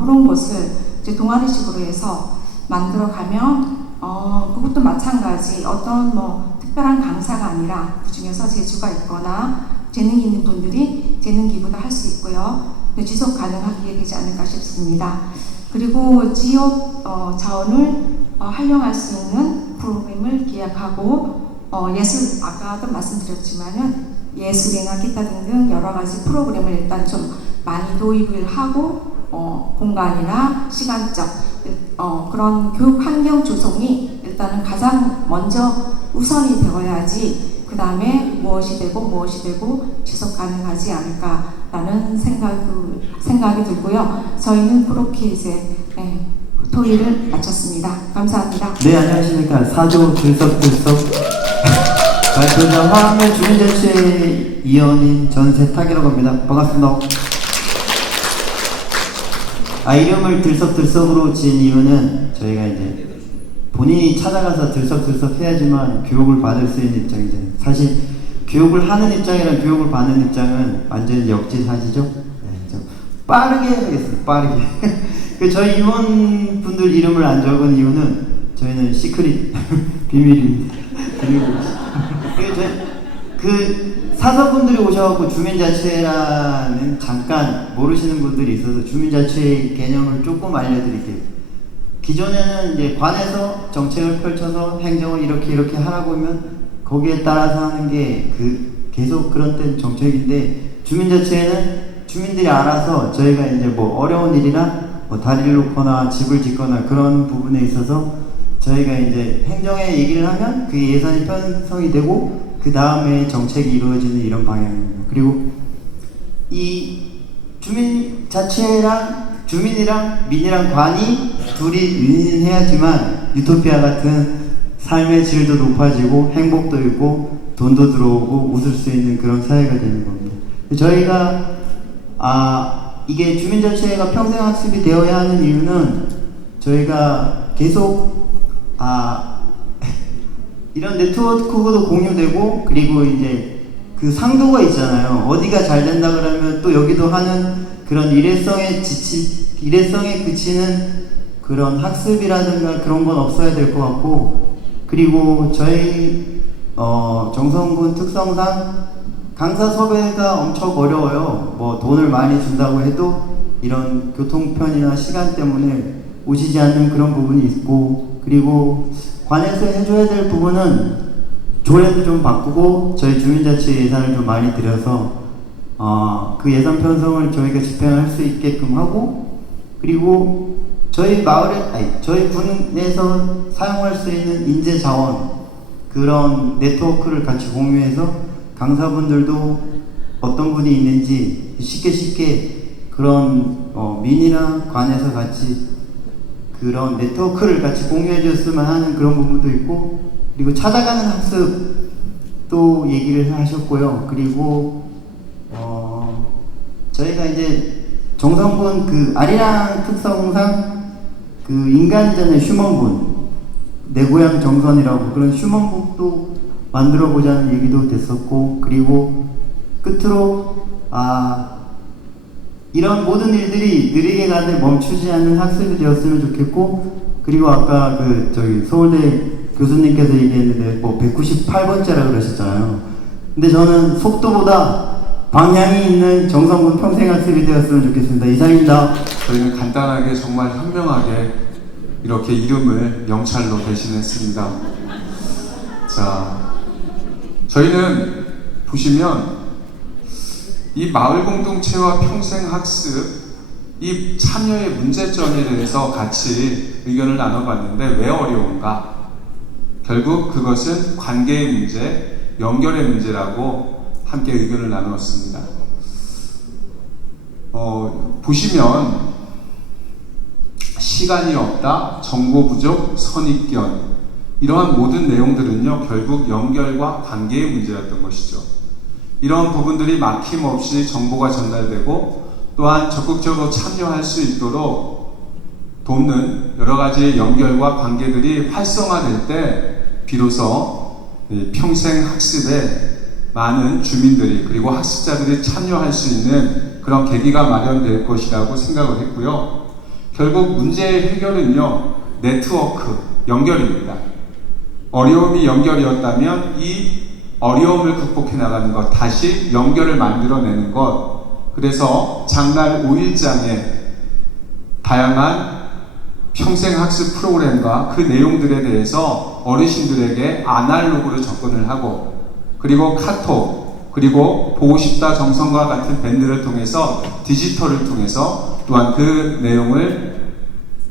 그런 것을 이제 동아리식으로 해서 만들어가면 그것도 마찬가지 어떤 특별한 강사가 아니라 그 중에서 재주가 있거나 재능이 있는 분들이 재능 기부도 할 수 있고요. 지속 가능하게 되지 않을까 싶습니다. 그리고 지역 자원을 활용할 수 있는 프로그램을 기획하고 예술 아까도 말씀드렸지만은 예술이나 기타 등등 여러 가지 프로그램을 일단 좀 많이 도입을 하고 공간이나 시간적 그런 교육 환경 조성이 일단은 가장 먼저 우선이 되어야지 그 다음에 무엇이 되고 지속 가능하지 않을까라는 생각이 들고요. 저희는 그렇게 이제 토의를 마쳤습니다. 감사합니다. 네, 안녕하십니까. 4조 들썩들썩 발표자 화학면 주민자치 위원인 전세탁이라고 합니다. 반갑습니다. 이름을 들썩들썩으로 지은 이유는 저희가 이제 본인이 찾아가서 들썩들썩 해야지만 교육을 받을 수 있는 입장이죠. 사실 교육을 하는 입장이랑 교육을 받는 입장은 완전히 역지사지죠. 네, 좀 빠르게 하겠습니다. 빠르게. 저희 임원분들 이름을 안 적은 이유는 저희는 시크릿 비밀입니다. 그 사서분들이 오셔갖고 주민자치라는 잠깐 모르시는 분들이 있어서 주민자치 개념을 조금 알려드릴게요. 기존에는 이제 관에서 정책을 펼쳐서 행정을 이렇게 하라고 하면 거기에 따라서 하는 게 계속 그런 땐 정책인데 주민자치에는 주민들이 알아서 저희가 이제 어려운 일이나 다리를 놓거나 집을 짓거나 그런 부분에 있어서 저희가 이제 행정에 얘기를 하면 그 예산이 편성이 되고 그 다음에 정책이 이루어지는 이런 방향입니다. 그리고 이 주민이랑 민이랑 관이 둘이 윈윈해야지만 유토피아 같은 삶의 질도 높아지고 행복도 있고 돈도 들어오고 웃을 수 있는 그런 사회가 되는 겁니다. 저희가 이게 주민자치회가 평생학습이 되어야 하는 이유는 저희가 계속 이런 네트워크도 공유되고 그리고 이제 그 상도가 있잖아요. 어디가 잘 된다 그러면 또 여기도 하는 그런 일회성에 그치는 그런 학습이라든가 그런 건 없어야 될 것 같고 그리고 저희 정선군 특성상 강사 섭외가 엄청 어려워요. 돈을 많이 준다고 해도 이런 교통편이나 시간 때문에 오시지 않는 그런 부분이 있고 그리고 관에서 해줘야 될 부분은 조례도 좀 바꾸고 저희 주민자치 예산을 좀 많이 들여서 그 예산 편성을 저희가 집행할 수 있게끔 하고 그리고 저희 마을에, 저희 군에서 사용할 수 있는 인재 자원, 그런 네트워크를 같이 공유해서 강사분들도 어떤 분이 있는지 쉽게 그런 민이나 관에서 같이 그런 네트워크를 같이 공유해 줬으면 하는 그런 부분도 있고, 그리고 찾아가는 학습도 얘기를 하셨고요. 그리고 저희가 이제 정성군 그 아리랑 특성상 그 인간전의 휴먼군, 내 고향 정선이라고 그런 휴먼북도 만들어 보자는 얘기도 됐었고, 그리고 끝으로 이런 모든 일들이 느리게 가되 멈추지 않는 학습이 되었으면 좋겠고, 그리고 아까 저기 서울대 교수님께서 얘기했는데 198번째라 그러셨잖아요. 근데 저는 속도보다 방향이 있는 정성군 평생학습이 되었으면 좋겠습니다. 이상입니다. 저희는 간단하게 정말 현명하게 이렇게 이름을 명찰로 대신했습니다. 자, 저희는 보시면 이 마을 공동체와 평생학습, 이 참여의 문제점에 대해서 같이 의견을 나눠봤는데 왜 어려운가? 결국 그것은 관계의 문제, 연결의 문제라고 함께 의견을 나누었습니다. 보시면 시간이 없다, 정보 부족, 선입견, 이러한 모든 내용들은요, 결국 연결과 관계의 문제였던 것이죠. 이러한 부분들이 막힘없이 정보가 전달되고 또한 적극적으로 참여할 수 있도록 돕는 여러 가지 연결과 관계들이 활성화될 때 비로소 평생 학습에 많은 주민들이 그리고 학습자들이 참여할 수 있는 그런 계기가 마련될 것이라고 생각을 했고요. 결국 문제의 해결은요, 네트워크, 연결입니다. 어려움이 연결이었다면 이 어려움을 극복해 나가는 것, 다시 연결을 만들어내는 것, 그래서 장날 5일장에 다양한 평생학습 프로그램과 그 내용들에 대해서 어르신들에게 아날로그로 접근을 하고, 그리고 카톡, 그리고 보고 싶다 정성과 같은 밴드를 통해서 디지털을 통해서 또한 그 내용을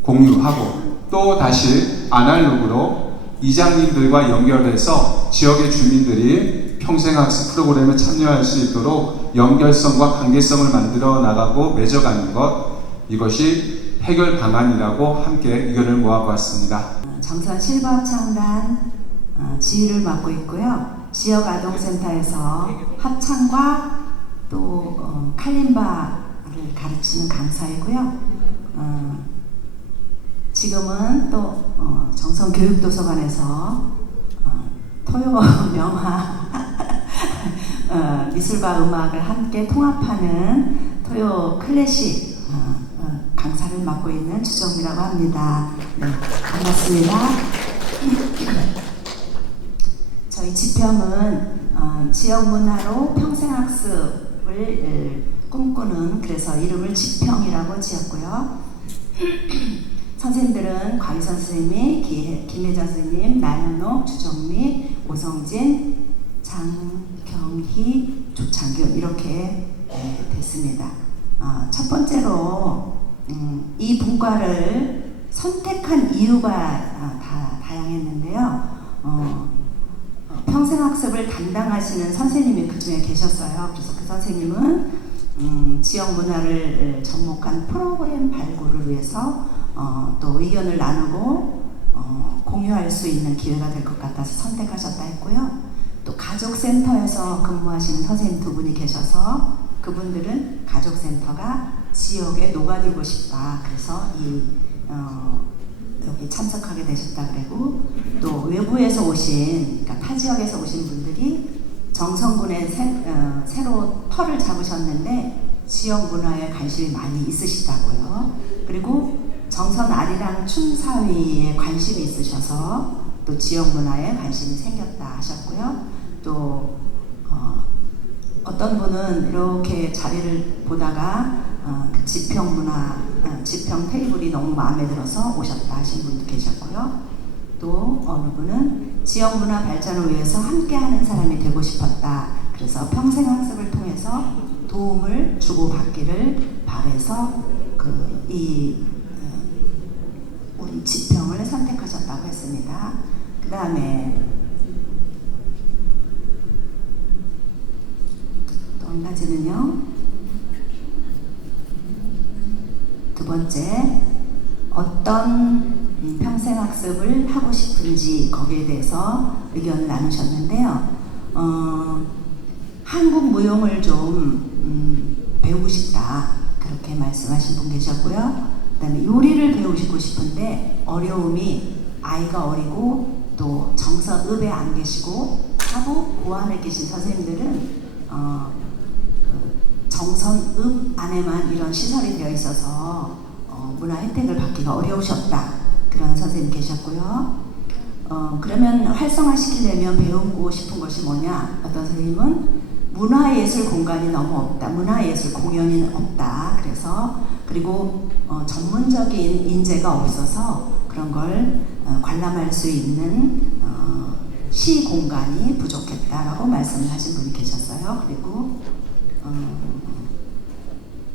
공유하고, 또 다시 아날로그로 이장님들과 연결해서 지역의 주민들이 평생학습 프로그램에 참여할 수 있도록 연결성과 관계성을 만들어 나가고 맺어가는 것, 이것이 해결 방안이라고 함께 의견을 모아보았습니다. 정선 실버합창단 지휘를 맡고 있고요. 지역 아동센터에서 합창과 또 칼림바를 가르치는 강사이고요. 지금은 또 정선교육도서관에서 토요 명화 미술과 음악을 함께 통합하는 토요 클래식 강사를 맡고 있는 주정미라고 합니다. 네, 반갑습니다. 저희 지평은 지역 문화로 평생학습을 꿈꾸는, 그래서 이름을 지평이라고 지었고요. 선생님들은 곽희선 선생님이, 김혜정 선생님, 나연옥, 주정미, 오성진, 장경희, 조창균 이렇게 됐습니다. 첫 번째로 이 분과를 선택한 이유가 다 다양했는데요. 평생학습을 담당하시는 선생님이 그 중에 계셨어요. 그래서 그 선생님은 지역 문화를 접목한 프로그램 발굴을 위해서 또 의견을 나누고 공유할 수 있는 기회가 될 것 같아서 선택하셨다 했고요. 또 가족센터에서 근무하시는 선생님 두 분이 계셔서 그분들은 가족센터가 지역에 녹아들고 싶다, 그래서 여기 참석하게 되셨다 그러고, 또 외부에서 오신, 그러니까 타 지역에서 오신 분들이 정선군에 새로 터를 잡으셨는데 지역 문화에 관심이 많이 있으시다고요. 그리고 정선 아리랑 춤사위에 관심이 있으셔서 또 지역 문화에 관심이 생겼다 하셨고요. 또 어떤 분은 이렇게 자리를 보다가 그 지평 문화, 지평 테이블이 너무 마음에 들어서 오셨다 하신 분도 계셨고요. 또 어느 분은 지역 문화 발전을 위해서 함께하는 사람이 되고 싶었다. 그래서 평생학습을 통해서 도움을 주고받기를 바라서 이 지평을 선택하셨다고 했습니다. 그 다음에 또 한 가지는요. 두 번째, 어떤 평생학습을 하고 싶은지 거기에 대해서 의견을 나누셨는데요. 한국 무용을 좀 배우고 싶다 그렇게 말씀하신 분 계셨고요. 그다음에 요리를 배우고 싶은데 어려움이 아이가 어리고 또 정서읍에 안 계시고 사부 고안에 계신 선생님들은 정선읍 안에만 이런 시설이 되어 있어서 문화 혜택을 받기가 어려우셨다 그런 선생님 계셨고요. 그러면 활성화시키려면 배우고 싶은 것이 뭐냐? 어떤 선생님은 문화예술 공간이 너무 없다. 문화예술 공연이 없다. 그래서 그리고 전문적인 인재가 없어서 그런 걸 관람할 수 있는 시 공간이 부족했다라고 말씀을 하신 분이 계셨어요. 그리고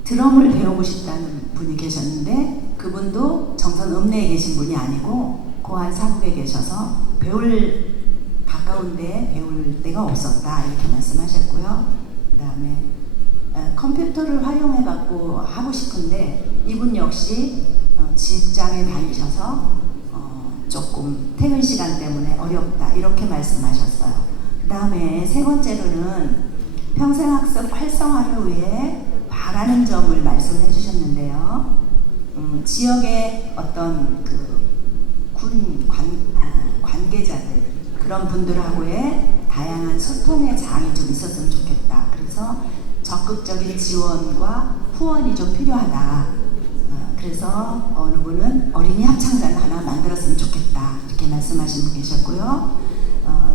드럼을 배우고 싶다는 분이 계셨는데 그분도 정선 읍내에 계신 분이 아니고 고안 사북에 계셔서 가까운데 배울 데가 없었다 이렇게 말씀하셨고요. 그 다음에 컴퓨터를 활용해 갖고 하고 싶은데 이분 역시 직장에 다니셔서 조금 퇴근 시간 때문에 어렵다 이렇게 말씀하셨어요. 그 다음에 세 번째로는 평생학습 활성화를 위해 바라는 점을 말씀해 주셨는데요. 지역의 어떤 군 관계자들 그런 분들하고의 다양한 소통의 장이 좀 있었으면 좋겠다. 그래서 적극적인 지원과 후원이 좀 필요하다. 그래서 어느 분은 어린이 합창단을 하나 만들었으면 좋겠다. 이렇게 말씀하신 분 계셨고요.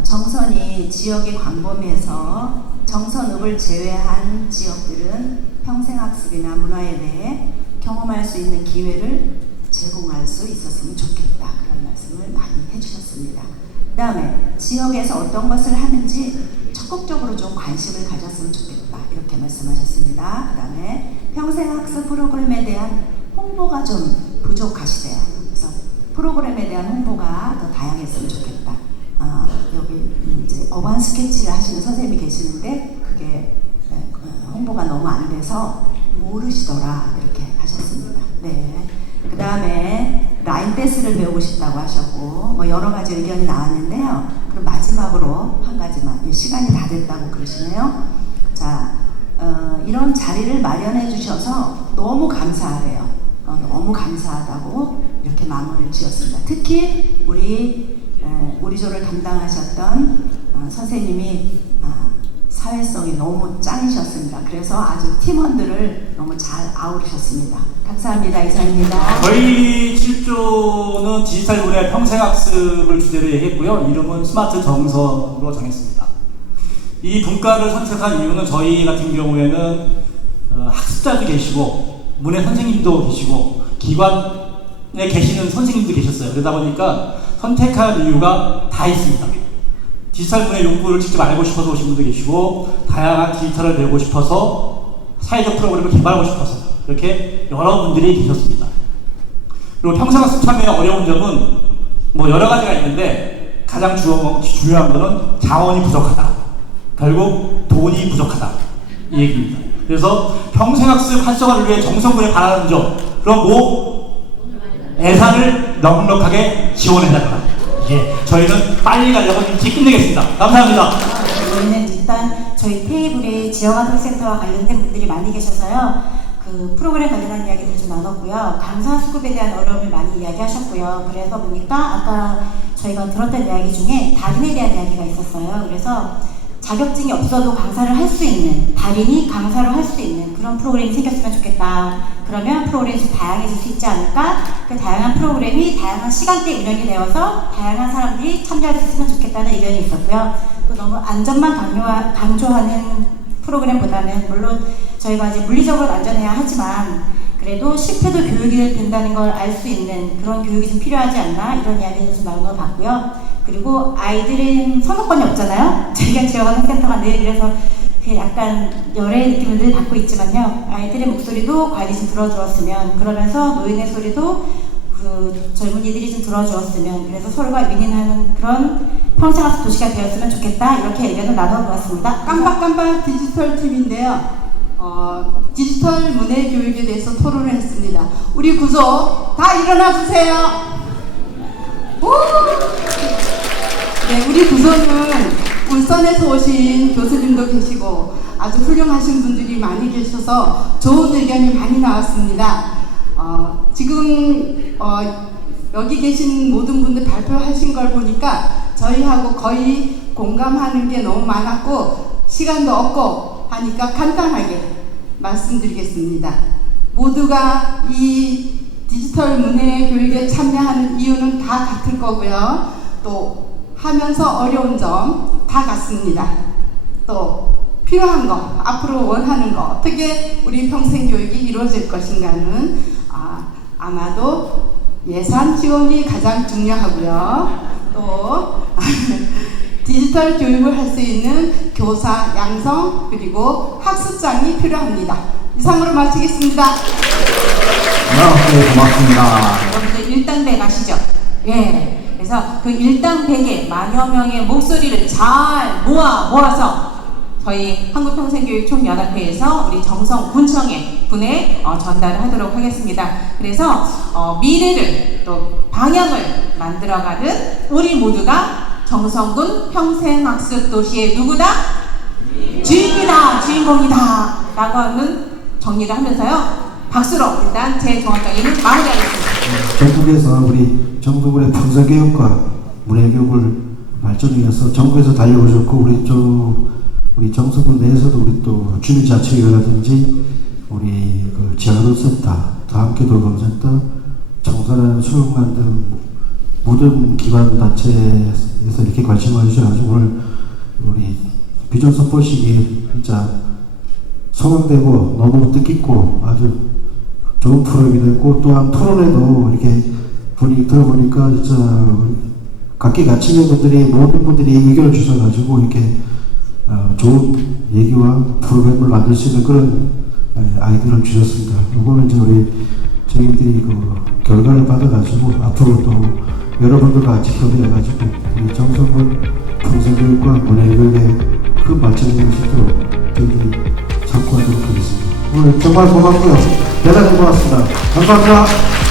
정선이 지역의 광범위해서 정선읍을 제외한 지역들은 평생학습이나 문화에 대해 경험할 수 있는 기회를 제공할 수 있었으면 좋겠다. 그런 말씀을 많이 해주셨습니다. 그 다음에 지역에서 어떤 것을 하는지 적극적으로 좀 관심을 가졌으면 좋겠다. 이렇게 말씀하셨습니다. 그 다음에 평생학습 프로그램에 대한 홍보가 좀 부족하시대요. 그래서 프로그램에 대한 홍보가 더 다양했으면 좋겠다. 여기 이제 어반 스케치를 하시는 선생님이 계시는데 그게 홍보가 너무 안 돼서 모르시더라 이렇게 하셨습니다. 네. 그 다음에 라인 댄스를 배우고 싶다고 하셨고 뭐 여러 가지 의견이 나왔는데요. 그럼 마지막으로 한 가지만 시간이 다 됐다고 그러시네요. 자, 이런 자리를 마련해 주셔서 너무 감사하대요. 너무 감사하다고 이렇게 마무리를 지었습니다. 특히 우리 조를 담당하셨던 선생님이 사회성이 너무 짱이셨습니다. 그래서 아주 팀원들을 너무 잘 아우르셨습니다. 감사합니다. 이상입니다. 저희 7조는 디지털 문화 평생학습을 주제로 얘기했고요. 이름은 스마트 정선으로 정했습니다. 이 분과를 선택한 이유는 저희 같은 경우에는 학습자도 계시고 문해 선생님도 계시고 기관에 계시는 선생님도 계셨어요. 그러다 보니까 선택한 이유가 다 있습니다. 디지털 문해 연구를 직접 알고 싶어서 오신 분도 계시고 다양한 디지털을 배우고 싶어서 사회적 프로그램을 개발하고 싶어서 이렇게 여러 분들이 계셨습니다. 그리고 평생학습 참여의 어려운 점은 뭐 여러 가지가 있는데 가장 중요한 거는 자원이 부족하다. 결국 돈이 부족하다. 이 얘기입니다. 그래서 평생학습 활성화를 위해 정성군에 바라는 점 그럼 예산을 넉넉하게 지원해달라. 저희는 빨리 가려고 일찍 끝내겠습니다. 감사합니다. 저희는 일단 저희 테이블에 지역학습센터와 관련된 분들이 많이 계셔서요. 그 프로그램 관련한 이야기를 좀 나눴고요. 강사 수급에 대한 어려움을 많이 이야기하셨고요. 그래서 보니까 아까 저희가 들었던 이야기 중에 달인에 대한 이야기가 있었어요. 그래서 자격증이 없어도 강사를 할 수 있는, 달인이 강사를 할 수 있는 그런 프로그램이 생겼으면 좋겠다. 그러면 프로그램이 좀 다양해질 수 있지 않을까? 그 다양한 프로그램이 다양한 시간대에 운영이 되어서 다양한 사람들이 참여할 수 있으면 좋겠다는 의견이 있었고요. 또 너무 안전만 강조하는 프로그램보다는 물론 저희가 이제 물리적으로 안전해야 하지만 그래도 실패도 교육이 된다는 걸 알 수 있는 그런 교육이 좀 필요하지 않나 이런 이야기를 좀 나눠봤고요. 그리고 아이들은 선호권이 없잖아요. 저희가 지역학습센터가 늘 그래서 그 약간 열의 느낌을 늘 받고 있지만요. 아이들의 목소리도 관리 좀 들어주었으면 그러면서 노인의 소리도 그 젊은이들이 좀 들어주었으면, 그래서 서로가 윈윈하는 그런 평생학습 도시가 되었으면 좋겠다, 이렇게 의견을 나눠보았습니다. 깜빡깜빡 디지털 팀인데요. 디지털 문해 교육에 대해서 토론을 했습니다. 우리 구조 다 일어나 주세요. 네, 우리 구조는 울산에서 오신 교수님도 계시고 아주 훌륭하신 분들이 많이 계셔서 좋은 의견이 많이 나왔습니다. 지금 여기 계신 모든 분들 발표하신 걸 보니까 저희하고 거의 공감하는 게 너무 많았고 시간도 없고 하니까 간단하게 말씀드리겠습니다. 모두가 이 디지털 문해 교육에 참여하는 이유는 다 같을 거고요. 또 하면서 어려운 점 다 같습니다. 또 필요한 거, 앞으로 원하는 거, 어떻게 우리 평생 교육이 이루어질 것인가는 아마도 예산 지원이 가장 중요하고요. 또 디지털 교육을 할 수 있는 교사 양성 그리고 학습장이 필요합니다. 이상으로 마치겠습니다. 네, 고맙습니다. 여러분들 일당백 아시죠? 예. 그래서 그 일당백의 만여 명의 목소리를 잘 모아서 저희 한국평생교육총연합회에서 우리 정성군청회 분에 전달을 하도록 하겠습니다. 그래서 미래를 또 방향을 만들어가는 우리 모두가 정성군 평생학습 도시의 누구다? 주인이다, 주인공이다 라고 하는 정리를 하면서요, 박수로 일단 제 정확하게는 마무리하겠습니다. 전국에서 우리 정부의 평생교육과 문해교육을 발전을 위해서 전국에서 달려오셨고, 우리 정서군 내에서도 우리 또 주민자치회라든지 우리 그 지하교육센터, 또 함께 돌봄센터, 청소년 수영관 등 모든 기관 단체에서 이렇게 관심을 주셔가지고 오늘 우리 비전 선포식이 진짜 소망되고 너무 뜻깊고 아주 좋은 프로그램이 됐고, 또한 토론회도 이렇게 분위기 들어보니까 진짜 각기 가치의 분들이 모든 분들이 의견을 주셔가지고 이렇게 좋은 얘기와 프로그램을 만들 수 있는 그런 아이디어를 주셨습니다. 이거는 이제 저희들이 그 결과를 받아가지고 앞으로 또 여러분들과 같이 협의해가지고 우리 정성군 평생교육과 문해교육의 큰 발전이 될 수 있도록 저희들이 참고하도록 하겠습니다. 오늘 정말 고맙고요. 대단히 고맙습니다. 감사합니다.